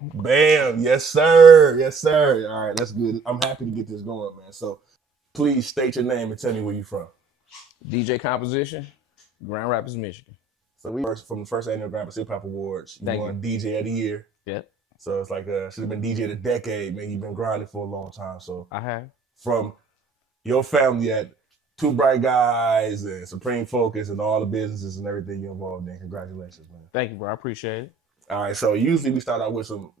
Bam. Yes, sir. Yes, sir. All right, that's good. I'm happy to get this going, man. So please state your name and tell me where you're from. DJ Composition, Grand Rapids, Michigan. So we first from the first annual Grand Rapids Hip Hop Awards. You Thank you. won DJ of the Year. Yep, So it's like should have been DJ of the decade, man. You've been grinding for a long time. So I have. from your family at Two Bright Guys and Supreme Focus and all the businesses and everything you're involved in, congratulations, man. Thank you, bro. I appreciate it. All right, so usually we start out with some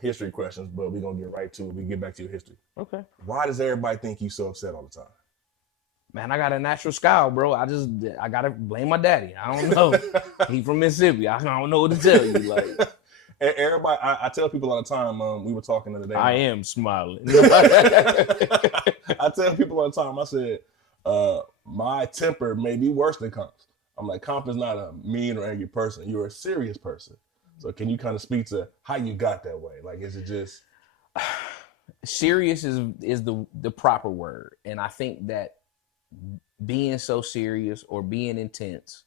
history questions, but we're gonna get right to it. We get back to your history. Okay. Why does everybody think you so upset all the time? Man, I got a natural scowl, bro. I gotta blame my daddy. I don't know. He from Mississippi. I don't know what to tell you. Like, Everybody, I tell people all the time. We were talking the other day. I am smiling. I tell people all the time. I said, my temper may be worse than Comp's. I'm like, Comp is not a mean or angry person. You're a serious person. So can you kind of speak to how you got that way? Like, is it just Serious is the proper word, and I think that being so serious or being intense,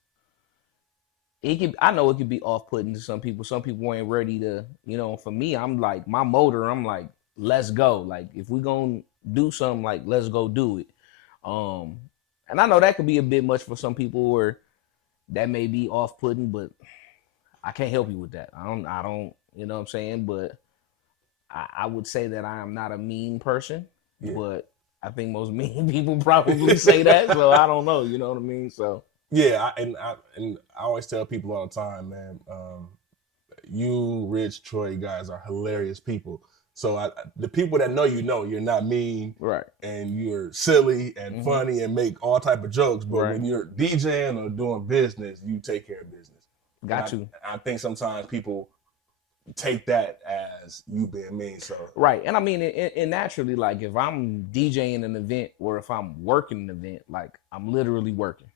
I know it could be off-putting to some people. Some people ain't ready to, for me, I'm like, my motor, I'm like, let's go. Like, if we gonna do something, like, let's go do it. And I know that could be a bit much for some people, or that may be off-putting, but I can't help you with that. I don't, you know what I'm saying? But I would say that I am not a mean person, but I think most mean people probably say that. So I don't know, you know what I mean? So yeah, I always tell people all the time, man. You, Rich, Troy, guys are hilarious people. So the people that know you're not mean, right? And you're silly and funny and make all type of jokes. But when you're DJing or doing business, you take care of business. Got you. I think sometimes people take that as you being mean. So right, and I mean, and naturally, like if I'm DJing an event or if I'm working an event, like I'm literally working,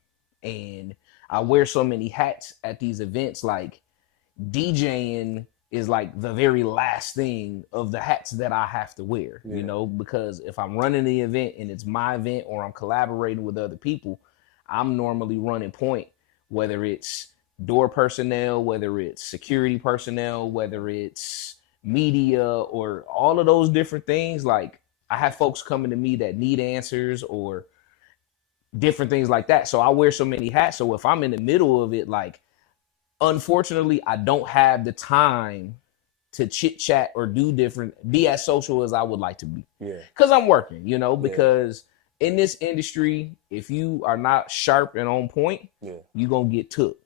and I wear so many hats at these events. Like DJing is like the very last thing of the hats that I have to wear, because if I'm running the event and it's my event or I'm collaborating with other people, I'm normally running point, whether it's door personnel, whether it's security personnel, whether it's media or all of those different things. Like I have folks coming to me that need answers or different things like that. So I wear so many hats. So if I'm in the middle of it, like, unfortunately, I don't have the time to chit chat or be as social as I would like to be. Yeah. Because I'm working, because in this industry, if you are not sharp and on point, you're going to get took.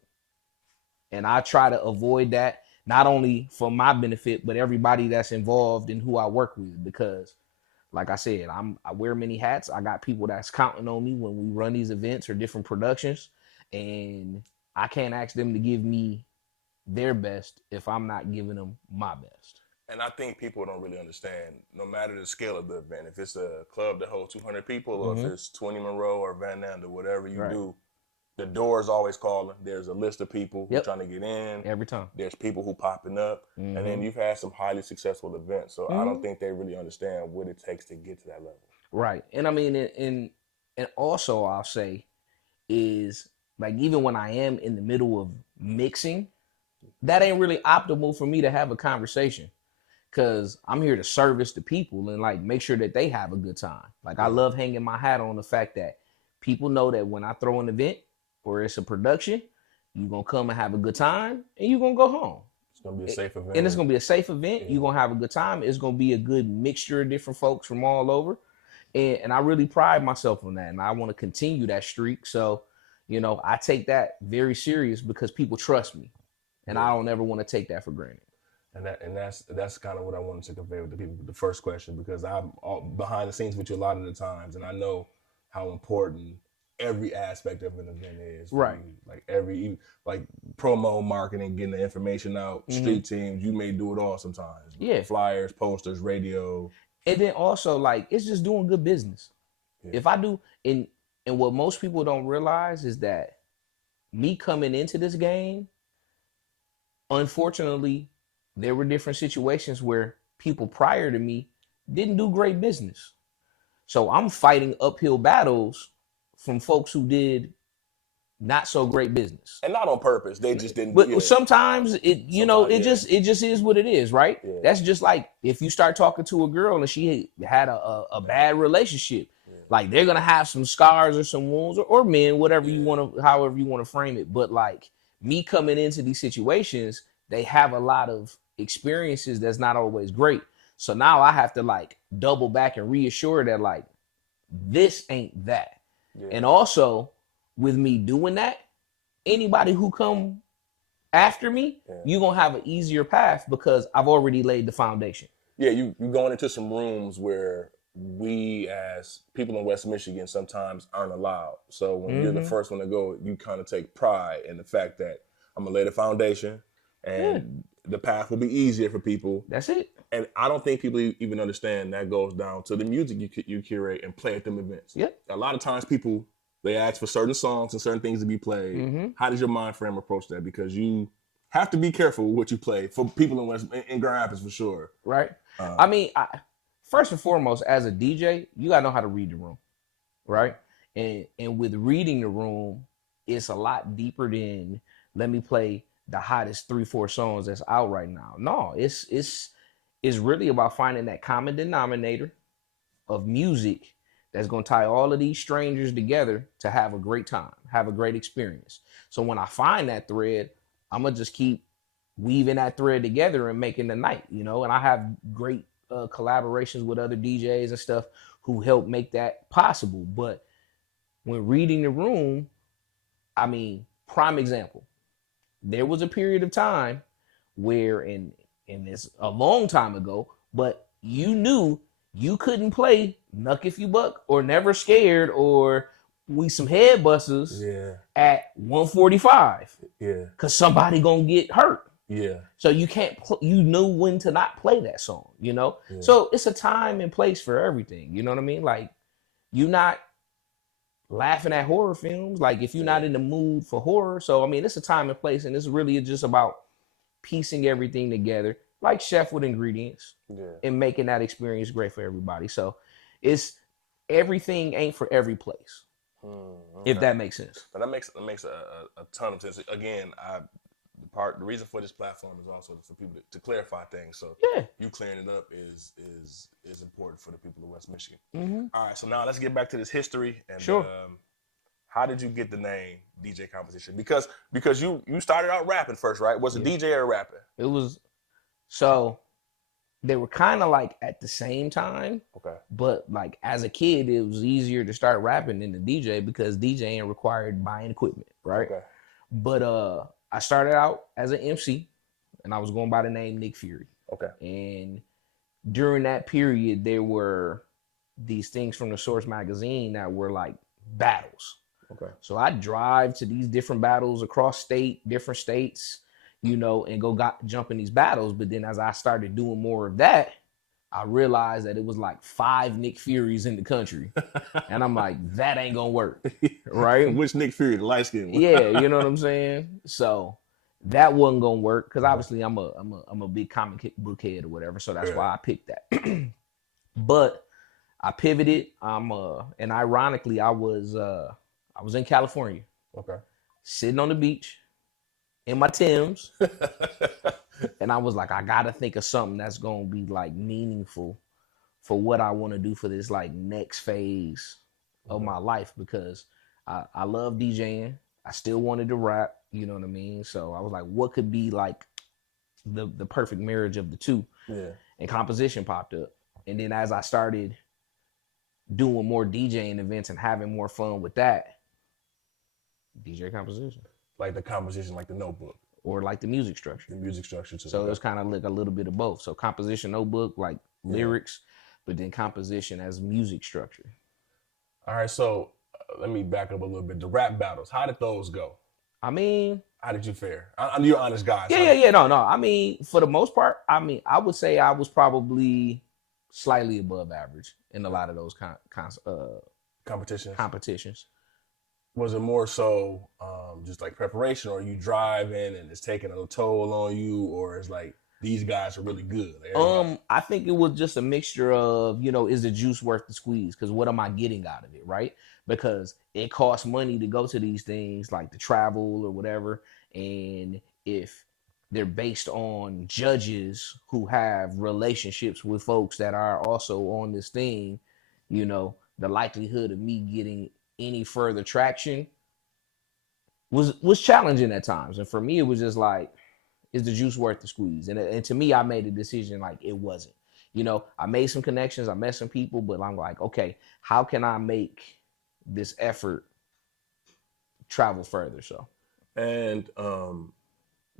And I try to avoid that, not only for my benefit, but everybody that's involved in who I work with. Because, like I said, I wear many hats. I got people that's counting on me when we run these events or different productions. And I can't ask them to give me their best if I'm not giving them my best. And I think people don't really understand, no matter the scale of the event, if it's a club that holds 200 people or if it's 20 Monroe or Van Nanda, whatever you do, the door is always calling. There's a list of people who are trying to get in. Every time. There's people who popping up. And then you've had some highly successful events. So I don't think they really understand what it takes to get to that level. Right. And I mean, and also I'll say is, like, even when I am in the middle of mixing, that ain't really optimal for me to have a conversation, because I'm here to service the people and like make sure that they have a good time. Like I love hanging my hat on the fact that people know that when I throw an event or it's a production, you're going to come and have a good time and you're going to go home. It's going to be a safe event. And it's going to be a safe event. You're going to have a good time. It's going to be a good mixture of different folks from all over. And I really pride myself on that. And I want to continue that streak. So, I take that very serious because people trust me. And I don't ever want to take that for granted. And that's kind of what I wanted to convey with the people with the first question, because I'm behind the scenes with you a lot of the times, and I know how important every aspect of an event is. Right. Like like promo, marketing, getting the information out, street teams, you may do it all sometimes. Yeah. Flyers, posters, radio. And then also, like, it's just doing good business. Yeah. If I do, and what most people don't realize is that me coming into this game, unfortunately, there were different situations where people prior to me didn't do great business. So I'm fighting uphill battles from folks who did not so great business. And not on purpose. They just didn't. But sometimes it, it just is what it is, right? Yeah. That's just like if you start talking to a girl and she had a bad relationship, like they're gonna have some scars or some wounds, or men, whatever you want to, however you want to frame it. But like me coming into these situations, they have a lot of experiences that's not always great. So now I have to like double back and reassure that like this ain't that. Yeah. And also with me doing that, anybody who come after me, you're gonna have an easier path because I've already laid the foundation. Yeah, you going into some rooms where we as people in West Michigan sometimes aren't allowed. So when you're the first one to go, you kind of take pride in the fact that I'm gonna lay the foundation and the path will be easier for people. That's it. And I don't think people even understand that goes down to the music you curate and play at them events. Yep. A lot of times people, they ask for certain songs and certain things to be played. How does your mind frame approach that? Because you have to be careful with what you play for people in Grand Rapids for sure. Right. I mean, first and foremost, as a DJ, you gotta know how to read the room, right? And with reading the room, it's a lot deeper than let me play the hottest 3-4 songs that's out right now. No, it's really about finding that common denominator of music that's going to tie all of these strangers together to have a great time, have a great experience. So when I find that thread, I'm going to just keep weaving that thread together and making the night, and I have great collaborations with other DJs and stuff who help make that possible. But when reading the room, I mean, prime example, there was a period of time where, and it's a long time ago, but you knew you couldn't play Nuck If You Buck or Never Scared or We Some Head Busters at 145. Yeah. Because somebody gonna get hurt. Yeah. So you can't, you know when to not play that song, Yeah. So it's a time and place for everything. You know what I mean? Like, you're not laughing at horror films. Like, if you're not in the mood for horror. So, I mean, it's a time and place, and it's really just about piecing everything together, like chef with ingredients, and making that experience great for everybody. So it's everything ain't for every place, if that makes sense. But that makes a ton of sense. Again, the reason for this platform is also for people to clarify things. So you clearing it up is important for the people of West Michigan. All right, so now let's get back to this history and how did you get the name DJ Composition? Because you started out rapping first, right? Was it DJ or rapping? It was, so they were kind of like at the same time. Okay. But like as a kid, it was easier to start rapping than the DJ because DJing required buying equipment, right? Okay. But I started out as an MC and I was going by the name Nick Fury. Okay. And during that period, there were these things from the Source magazine that were like battles. Okay. So I drive to these different battles across different states, and go jump in these battles. But then as I started doing more of that, I realized that it was like 5 Nick Furies in the country. And I'm like, that ain't gonna work. Right? Which Nick Fury, the light skin one? Yeah, you know what I'm saying? So that wasn't gonna work because obviously I'm a big comic book head or whatever. So that's why I picked that. But I pivoted. And ironically, I was in California. Okay. Sitting on the beach in my Timbs. And I was like, I gotta think of something that's gonna be like meaningful for what I want to do for this like next phase of my life, because I love DJing. I still wanted to rap, you know what I mean? So I was like, what could be like the perfect marriage of the two? Yeah. And composition popped up. And then as I started doing more DJing events and having more fun with that, DJ Composition. Like the composition, like the notebook. Or like the music structure. The music structure too. So it was kind of like a little bit of both. So composition notebook, like lyrics, but then composition as music structure. All right, so let me back up a little bit. The rap battles, how did those go? I mean, how did you fare? I'm your honest guy. Yeah. No. I mean, for the most part, I would say I was probably slightly above average in a lot of those competitions. Was it more so just like preparation, or you driving and it's taking a toll on you, or it's like these guys are really good? Everybody. I think it was just a mixture of, is the juice worth the squeeze? Because what am I getting out of it, right? Because it costs money to go to these things, like the travel or whatever. And if they're based on judges who have relationships with folks that are also on this thing, the likelihood of me getting any further traction was challenging at times. And for me, it was just like, is the juice worth the squeeze? And to me, I made a decision like it wasn't. I made some connections, I met some people, but I'm like, okay, how can I make this effort travel further? So, and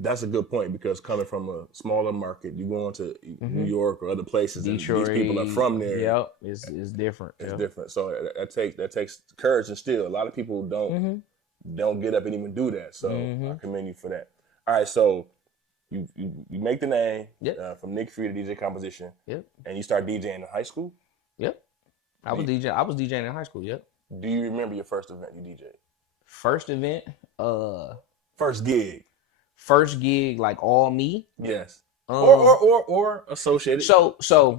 that's a good point, because coming from a smaller market, you go into New York or other places, Detroit, and these people are from there. Yep, it's different. It's different. So that takes courage, and still a lot of people don't get up and even do that. So I commend you for that. All right, so you make the name from Nick Fury to DJ Composition. Yep. And you start DJing in high school? Yep. I was DJing in high school, yep. Do you remember your first event you DJed? First event? First gig. First gig, like all me? Yes. Or associated. So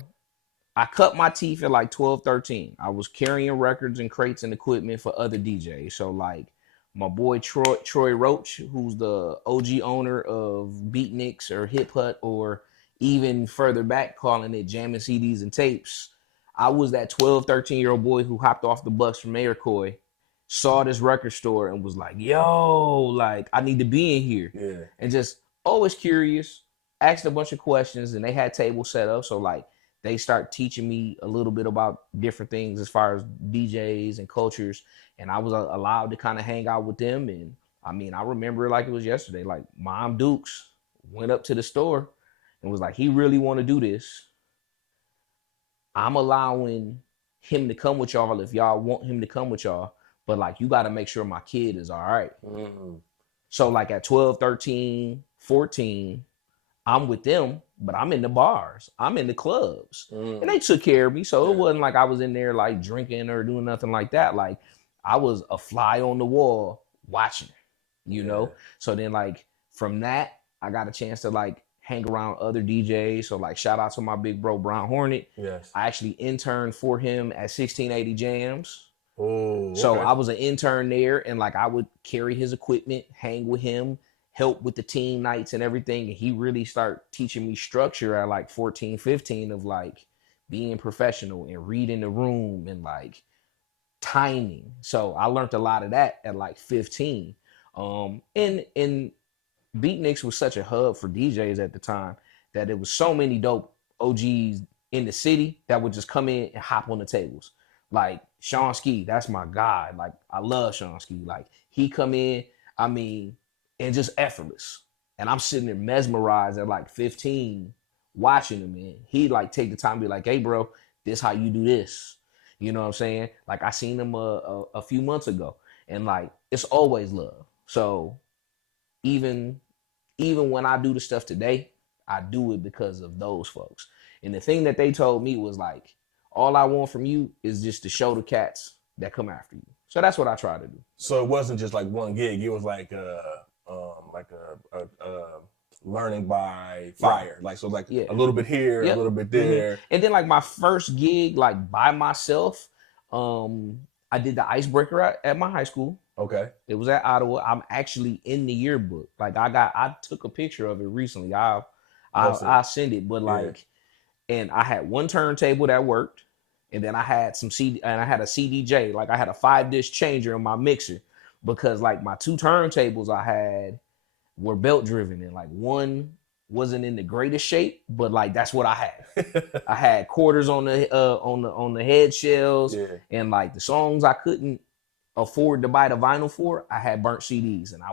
I cut my teeth at like 12, 13. I was carrying records and crates and equipment for other DJs. So like my boy Troy Roach, who's the OG owner of Beatniks or Hip Hut, or even further back calling it Jamming CDs and Tapes. I was that 12, 13-year-old boy who hopped off the bus from Iroquois, saw this record store and was like, yo, like I need to be in here. Yeah. And just always curious, asked a bunch of questions, and they had tables set up. So like they start teaching me a little bit about different things as far as DJs and cultures. And I was allowed to kind of hang out with them. And I mean, I remember it like it was yesterday. Like Mom Dukes went up to the store and was like, he really want to do this. I'm allowing him to come with y'all if y'all want him to come with y'all. But like, you got to make sure my kid is all right. Mm-hmm. So like at 12, 13, 14, I'm with them, but I'm in the bars. I'm in the clubs. And they took care of me. So it wasn't like I was in there like drinking or doing nothing like that. Like I was a fly on the wall watching, you know? So then like from that, I got a chance to like hang around other DJs. So like shout out to my big bro, Brown Hornet. Yes. I actually interned for him at 1680 Jams. Oh, okay. So I was an intern there, and like I would carry his equipment, hang with him, help with the team nights and everything. And he really started teaching me structure at like 14, 15 of like being professional and reading the room and like timing. So I learned a lot of that at like 15. And Beatniks was such a hub for DJs at the time that there was so many dope OGs in the city that would just come in and hop on the tables. Like Sean Ski, that's my guy. Like I love Sean Ski. Like he come in, I mean, and just effortless. And I'm sitting there mesmerized at like 15 watching him, and he like take the time to be like, hey bro, this how you do this. You know what I'm saying? Like I seen him a few months ago, and like it's always love. So even when I do the stuff today, I do it because of those folks. And the thing that they told me was like, all I want from you is just to show the cats that come after you. So that's what I try to do. So it wasn't just like one gig. It was like a learning by fire. Right. Like, so like a little bit here, a little bit there. Mm-hmm. And then like my first gig, like by myself, I did the icebreaker at my high school. Okay. It was at Ottawa. I'm actually in the yearbook. Like I took a picture of it recently. I'll send it, but like, and I had one turntable that worked, and then I had some CD, and I had a CDJ. Like I had a 5-disc changer in my mixer, because like my 2 turntables I had were belt driven, and like one wasn't in the greatest shape, but like that's what I had. I had quarters on the head shells, and like the songs I couldn't afford to buy the vinyl for, I had burnt CDs, and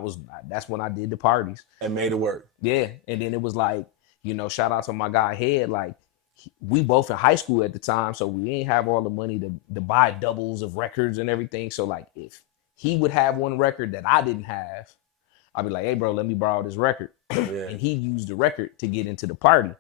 that's when I did the parties and made it work. Yeah, and then it was like, you know, shout out to my guy Head. Like we both in high school at the time, so we didn't have all the money to buy doubles of records and everything. So like if he would have one record that I didn't have, I'd be like, hey bro, let me borrow this record. And he used the record to get into the party,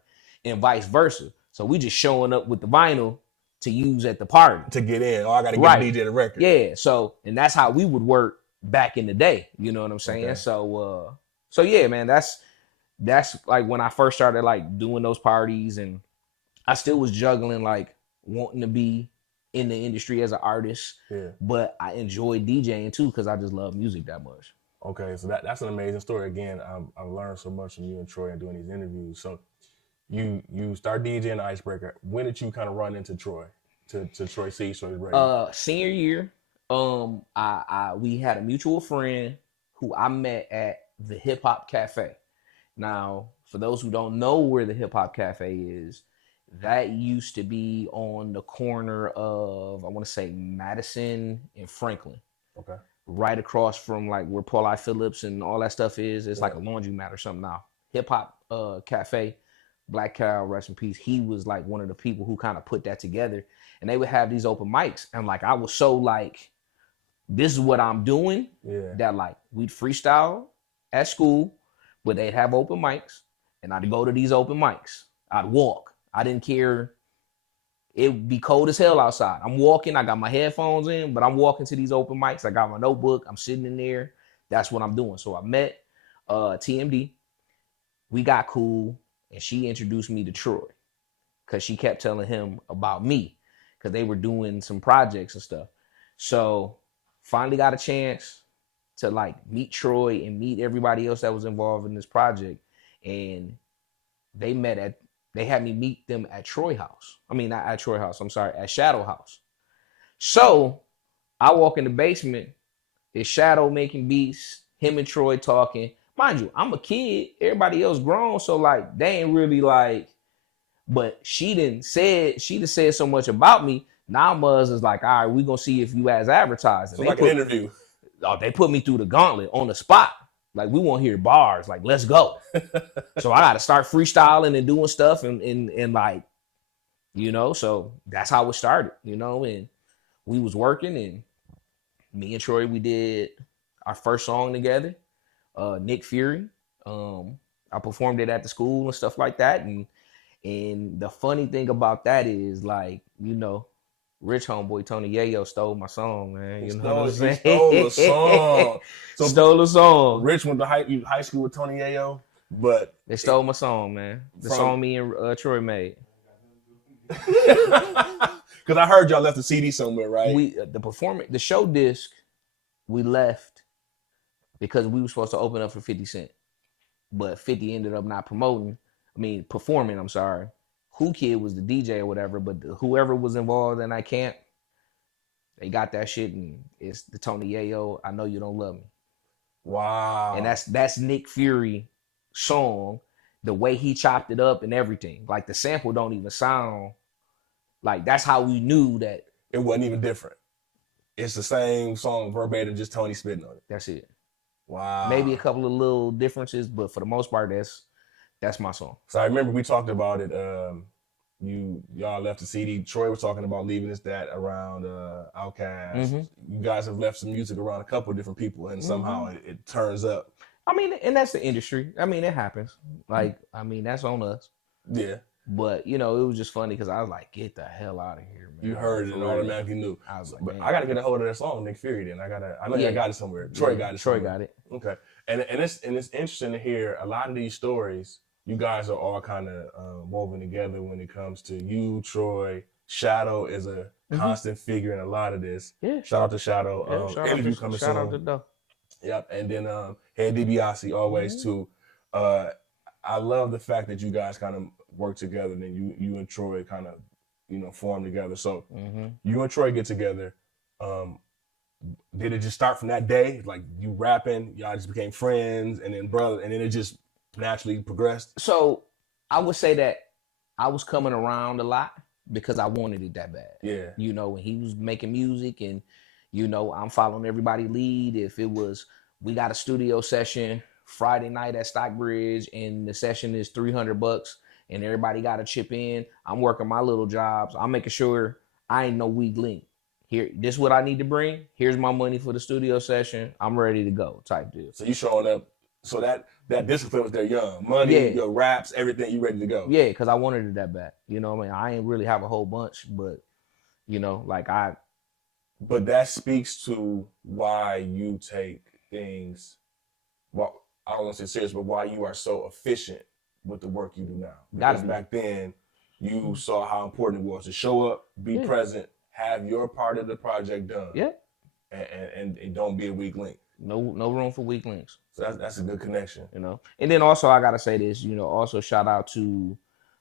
and vice versa. So we just showing up with the vinyl to use at the party. To get in. Oh, I gotta get DJ the record. Yeah. So, and that's how we would work back in the day. You know what I'm saying? Okay. So yeah, man, that's like when I first started like doing those parties, and I still was juggling like wanting to be in the industry as an artist, Yeah. but I enjoyed DJing too because I just love music that much. Okay, so that's an amazing story. Again, I've learned so much from you and Troy and doing these interviews. So you start DJing Icebreaker. When did you kind of run into Troy to Troy C, Troy Radio? Senior year, I we had a mutual friend who I met at the Hip Hop Cafe. Now, for those who don't know where the Hip Hop Cafe is, that used to be on the corner of, I want to say, Madison and Franklin, Okay. right across from like where Paul I. Phillips and all that stuff is. It's like a laundromat or something now. Hip Hop Cafe, Black Cow, rest in peace. He was like one of the people who kind of put that together. And they would have these open mics. And like I was so like, this is what I'm doing. Yeah. That like we'd freestyle at school, but they'd have open mics. And I'd go to these open mics. I'd walk. I didn't care. It would be cold as hell outside. I'm walking. I got my headphones in, but I'm walking to these open mics. I got my notebook. I'm sitting in there. That's what I'm doing. So I met TMD. We got cool. And she introduced me to Troy because she kept telling him about me because they were doing some projects and stuff. So finally got a chance to like meet Troy and meet everybody else that was involved in this project. And they had me meet them at Troy House. I mean, not at Troy House. I'm sorry, at Shadow House. So I walk in the basement. It's Shadow making beats, him and Troy talking. Mind you, I'm a kid. Everybody else grown. So like, they ain't really like, but she just said so much about me. Now Muzz is like, all right, we gonna see if you as advertised. So like an interview. Oh, they put me through the gauntlet on the spot. Like, we want to hear bars. Like, let's go. So I got to start freestyling and doing stuff and like, you know, so that's how it started, you know, and we was working, and me and Troy, we did our first song together, Nick Fury. I performed it at the school and stuff like that. And the funny thing about that is, like, you know, Rich homeboy Tony Yayo stole my song, man. You know what I'm saying? Stole the song. So stole the song. Rich went to high school with Tony Yayo, but they stole my song, man. The song me and Troy made. Because I heard y'all left the CD somewhere, right? The show disc, we left because we were supposed to open up for 50 Cent, but 50 ended up not performing. I'm sorry. Who Kid was the DJ or whatever, but whoever was involved in that camp, they got that shit, and it's the Tony Yayo, I Know You Don't Love Me. Wow. And that's Nick Fury song, the way he chopped it up and everything. Like, the sample don't even sound like, that's how we knew that it wasn't even different. It's the same song verbatim, just Tony spitting on it. That's it. Wow. Maybe a couple of little differences, but for the most part, that's my song. So I remember we talked about it. Y'all left the CD. Troy was talking about leaving this, that around Outkast. Mm-hmm. You guys have left some music around a couple of different people, and somehow it turns up. I mean, and that's the industry. I mean, it happens. Like, I mean, that's on us. Yeah. But, you know, it was just funny because I was like, get the hell out of here, man. You heard it and automatically knew. I was like, but I got to get a hold of that song, Nick Fury, then. I know you got it somewhere. Troy got it somewhere. Troy got it. Okay. And it's interesting to hear a lot of these stories. You guys are all kind of woven together when it comes to you, Troy. Shadow is a constant figure in a lot of this. Yeah. Shout out to Shadow. Interview coming soon. Shout out to Doe. Yep. And then Head DiBiase always too. I love the fact that you guys kind of work together, and then you and Troy kind of, you know, form together. So you and Troy get together. Did it just start from that day? Like, you rapping, y'all just became friends, and then brother, and then it just naturally progressed? So I would say that I was coming around a lot because I wanted it that bad. Yeah. You know, when he was making music, and, you know, I'm following everybody lead. If it was, we got a studio session Friday night at Stockbridge, and the session is $300 and everybody got to chip in, I'm working my little jobs. I'm making sure I ain't no weak link. Here, this is what I need to bring. Here's my money for the studio session. I'm ready to go, type deal. So you showing up. So that discipline was there young. Money, your raps, everything, you ready to go. Yeah, because I wanted it that bad. You know what I mean? I ain't really have a whole bunch, but, you know, like But that speaks to why you take things, well, I don't want to say serious, but why you are so efficient with the work you do now. Gotta Because be. back then, you saw how important it was to show up, be present, have your part of the project done. Yeah. And don't be a weak link. No room for weak links. So that's a good connection. You know. And then also I gotta say this, you know, also shout out to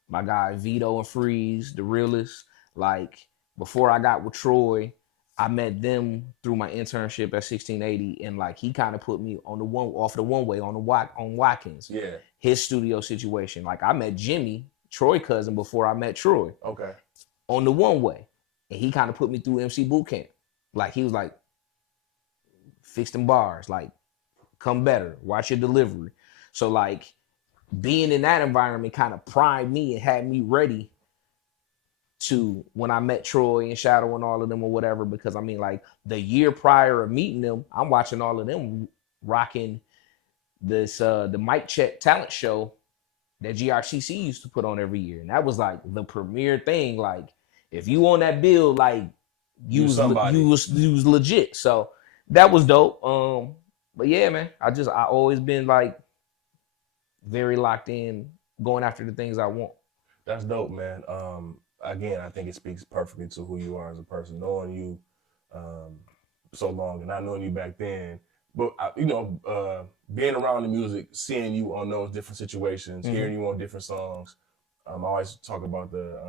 my guy Vito and Freeze, the realest. Like before I got with Troy, I met them through my internship at 1680, and like he kind of put me on the one way on Watkins. Yeah. His studio situation. Like I met Jimmy, Troy cousin, before I met Troy. Okay. On the one way, and he kind of put me through MC boot camp. Like he was like, fix them bars, like come better, watch your delivery. So like being in that environment kind of primed me and had me ready to when I met Troy and Shadow and all of them or whatever, because I mean like the year prior of meeting them, I'm watching all of them rocking this the Mic Check talent show that GRCC used to put on every year. And that was like the premier thing. Like if you on that bill, like you was legit. So that was dope. But yeah, man, I always been like very locked in, going after the things I want. That's dope, man. Again, I think it speaks perfectly to who you are as a person, knowing you so long and not knowing you back then. But, being around the music, seeing you on those different situations, hearing you on different songs. I always talk about the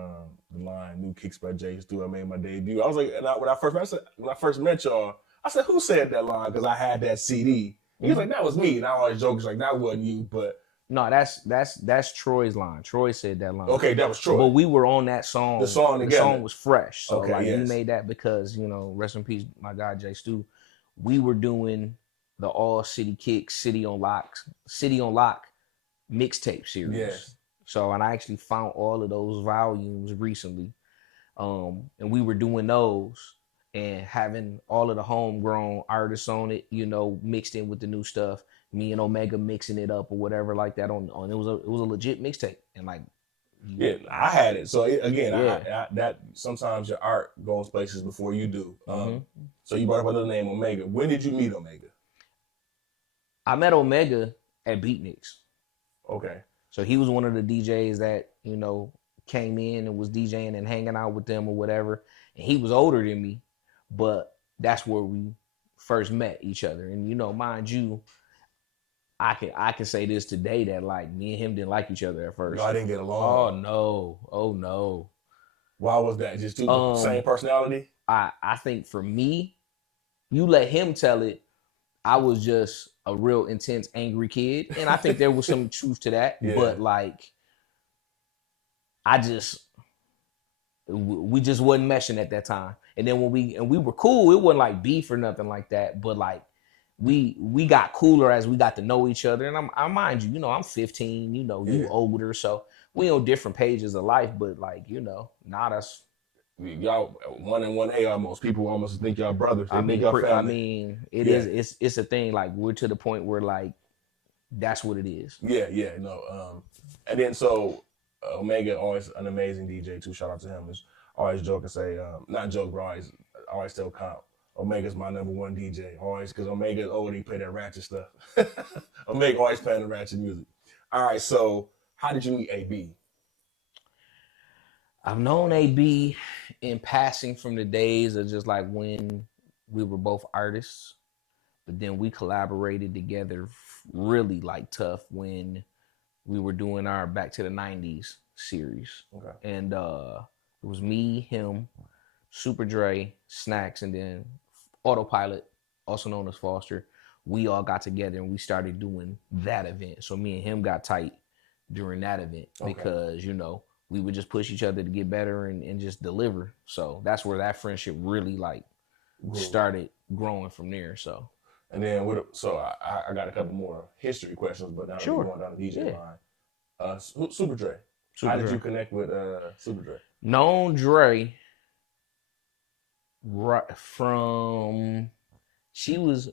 line, "New Kicks by Jay Stu, I made my debut." I was like, when I first met y'all, I said, "Who said that line?" Because I had that CD. He was like, "That was me." And I always joke, like, "That wasn't you." But no, that's Troy's line. Troy said that line. Okay, that was Troy. But we were on that song. The song together. The song was fresh. So okay, we made that because, rest in peace, my guy Jay Stu. We were doing the All City Kicks, City on Lock mixtape series. Yes. So, and I actually found all of those volumes recently. And we were doing those and having all of the homegrown artists on it, mixed in with the new stuff. Me and Omega mixing it up or whatever like that on it was a legit mixtape. And like, yeah, I had it. So again, I that sometimes your art goes places before you do. So you brought up another name, Omega. When did you meet Omega? I met Omega at Beatniks. Okay. So he was one of the DJs that, came in and was DJing and hanging out with them or whatever. And he was older than me, but that's where we first met each other. And, mind you, I can say this today that like me and him didn't like each other at first. Y'all didn't get along. Oh no. Why was that? Just same personality? I think for me, you let him tell it, I was just a real intense, angry kid. And I think there was some truth to that. Yeah. But like, we just wasn't meshing at that time. And then when we were cool, it wasn't like beef or nothing like that. But like, we got cooler as we got to know each other. And I mind you, I'm 15, you older. So we on different pages of life, but like, not us. Y'all 1 and 1A almost. People almost think y'all brothers. They think y'all family. I mean, it's a thing. Like we're to the point where like that's what it is. Yeah. No. And then so Omega, always an amazing DJ too. Shout out to him. Is always joke and say, not joke, bro. Always tell comp. Omega's my number one DJ. Always, because Omega's old, he play that ratchet stuff. Omega always playing the ratchet music. All right, so how did you meet AB? I've known AB in passing from the days of just like when we were both artists, but then we collaborated together really like tough when we were doing our Back to the 90s series. Okay. And it was me, him, Super Dre, Snacks, and then Autopilot, also known as Foster. We all got together and we started doing that event. So me and him got tight during that event because, we would just push each other to get better and just deliver. So that's where that friendship really like started growing from there. So, and then I got a couple more history questions, but now we're going down the DJ line. Super Dre. How did you connect with Super Dre? Known Dre from she was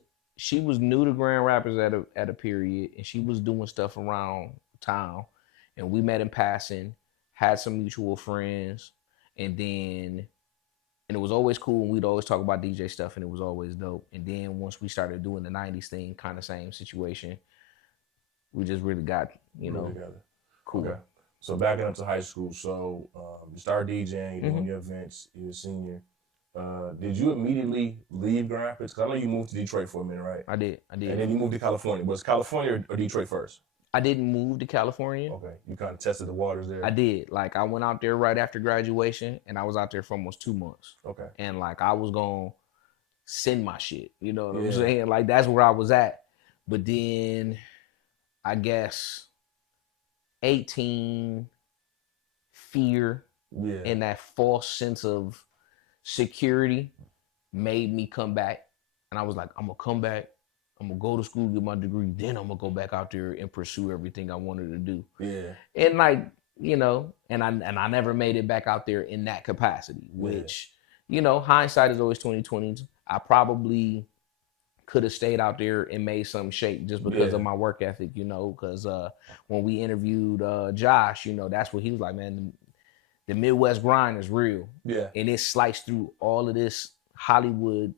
new to Grand Rapids at a period, and she was doing stuff around town, and we met in passing. Had some mutual friends, and it was always cool, and we'd always talk about DJ stuff, and it was always dope. And then once we started doing the 90s thing, kind of same situation, we just really got, you know, together. cool. Okay. So backing up to high school, so you start DJing, you're doing your events, you're a senior. Did you immediately leave Grand Rapids? Because I know you moved to Detroit for a minute, right? I did. And then you moved to California. Was California or Detroit first? I didn't move to California. Okay. You kind of tested the waters there. I did. Like I went out there right after graduation, and I was out there for almost 2 months. Okay. And like I was gonna send my shit. You know what I'm Yeah. saying? Like that's where I was at. But then I guess 18, fear, Yeah. and that false sense of security made me come back. And I was like, I'm gonna come back. I'm gonna go to school, get my degree, then I'm gonna go back out there and pursue everything I wanted to do. Yeah. And like, you know, and I never made it back out there in that capacity, which, you know, hindsight is always 2020. I probably could have stayed out there and made some shape just because of my work ethic, you know, because when we interviewed Josh, you know, that's what he was like, man, the Midwest grind is real. Yeah. And it's sliced through all of this Hollywood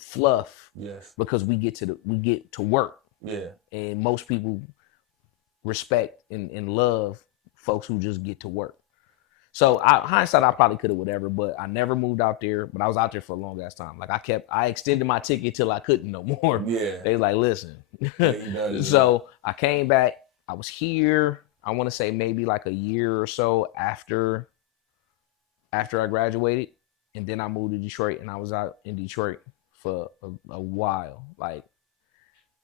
fluff. Yes. Because we get to work. Yeah. And most people respect and love folks who just get to work. So hindsight, I probably could have whatever, but I never moved out there. But I was out there for a long ass time. Like I extended my ticket till I couldn't no more. Yeah. They was like, listen. Yeah, So I came back. I was here. I want to say maybe like a year or so after I graduated, and then I moved to Detroit, and I was out in Detroit for a while, like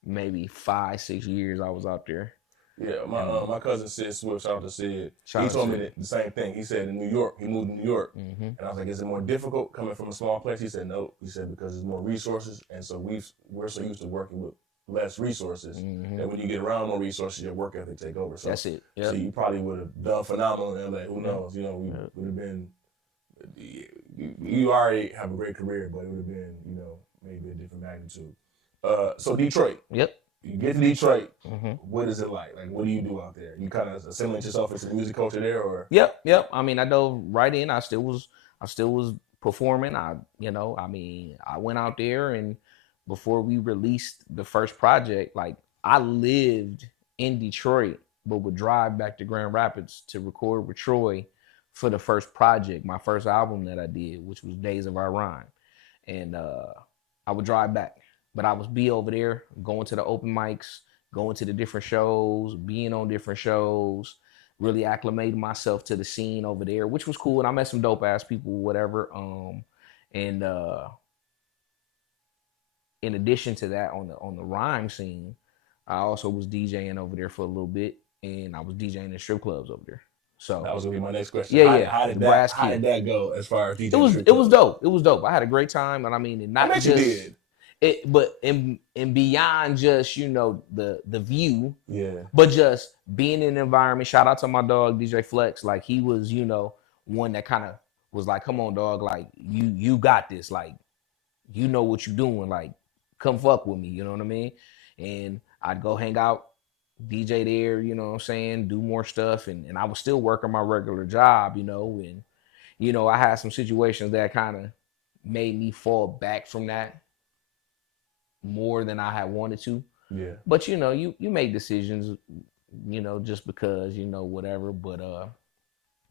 maybe 5-6 years. I was out there. Yeah, my cousin Sid Swift, shout out to Sid. He told me the same thing. He said in New York, he moved to New York. Mm-hmm. And I was like, is it more difficult coming from a small place? He said, no. He said, because there's more resources. And so we're so used to working with less resources. Mm-hmm. And when you get around more resources, your work ethic take over. So, that's it. Yep. So you probably would have done phenomenal in LA. Who knows? You know, we would have been, you already have a great career, but it would have been, you know, maybe a different magnitude. So Detroit. Yep. You get to Detroit, what is it like? Like, what do you do out there? You kind of assimilate yourself into the music culture there, or? Yep. I mean, I dove right in. I still was performing. I went out there, and before we released the first project, like I lived in Detroit, but would drive back to Grand Rapids to record with Troy for the first project, my first album that I did, which was Days of Our Rhyme, and I would drive back. But I would be over there, going to the open mics, going to the different shows, being on different shows, really acclimating myself to the scene over there, which was cool. And I met some dope ass people, whatever. And in addition to that, on the rhyme scene, I also was DJing over there for a little bit, and I was DJing in strip clubs over there. So that was gonna be my next question. Yeah. How did that go as far as DJing? It was dope. It was dope. I had a great time, and I mean, and not just. You did. But in beyond just, you know, the view, but just being in the environment. Shout out to my dog DJ Flex. Like he was, you know, one that kind of was like, come on, dog, like you got this, like you know what you're doing, like come fuck with me, you know what I mean? And I'd go hang out, DJ there, you know what I'm saying, do more stuff, and I was still working my regular job, you know, and you know I had some situations that kind of made me fall back from that more than I had wanted to. Yeah. But you know, you make decisions, you know, just because, you know, whatever. But I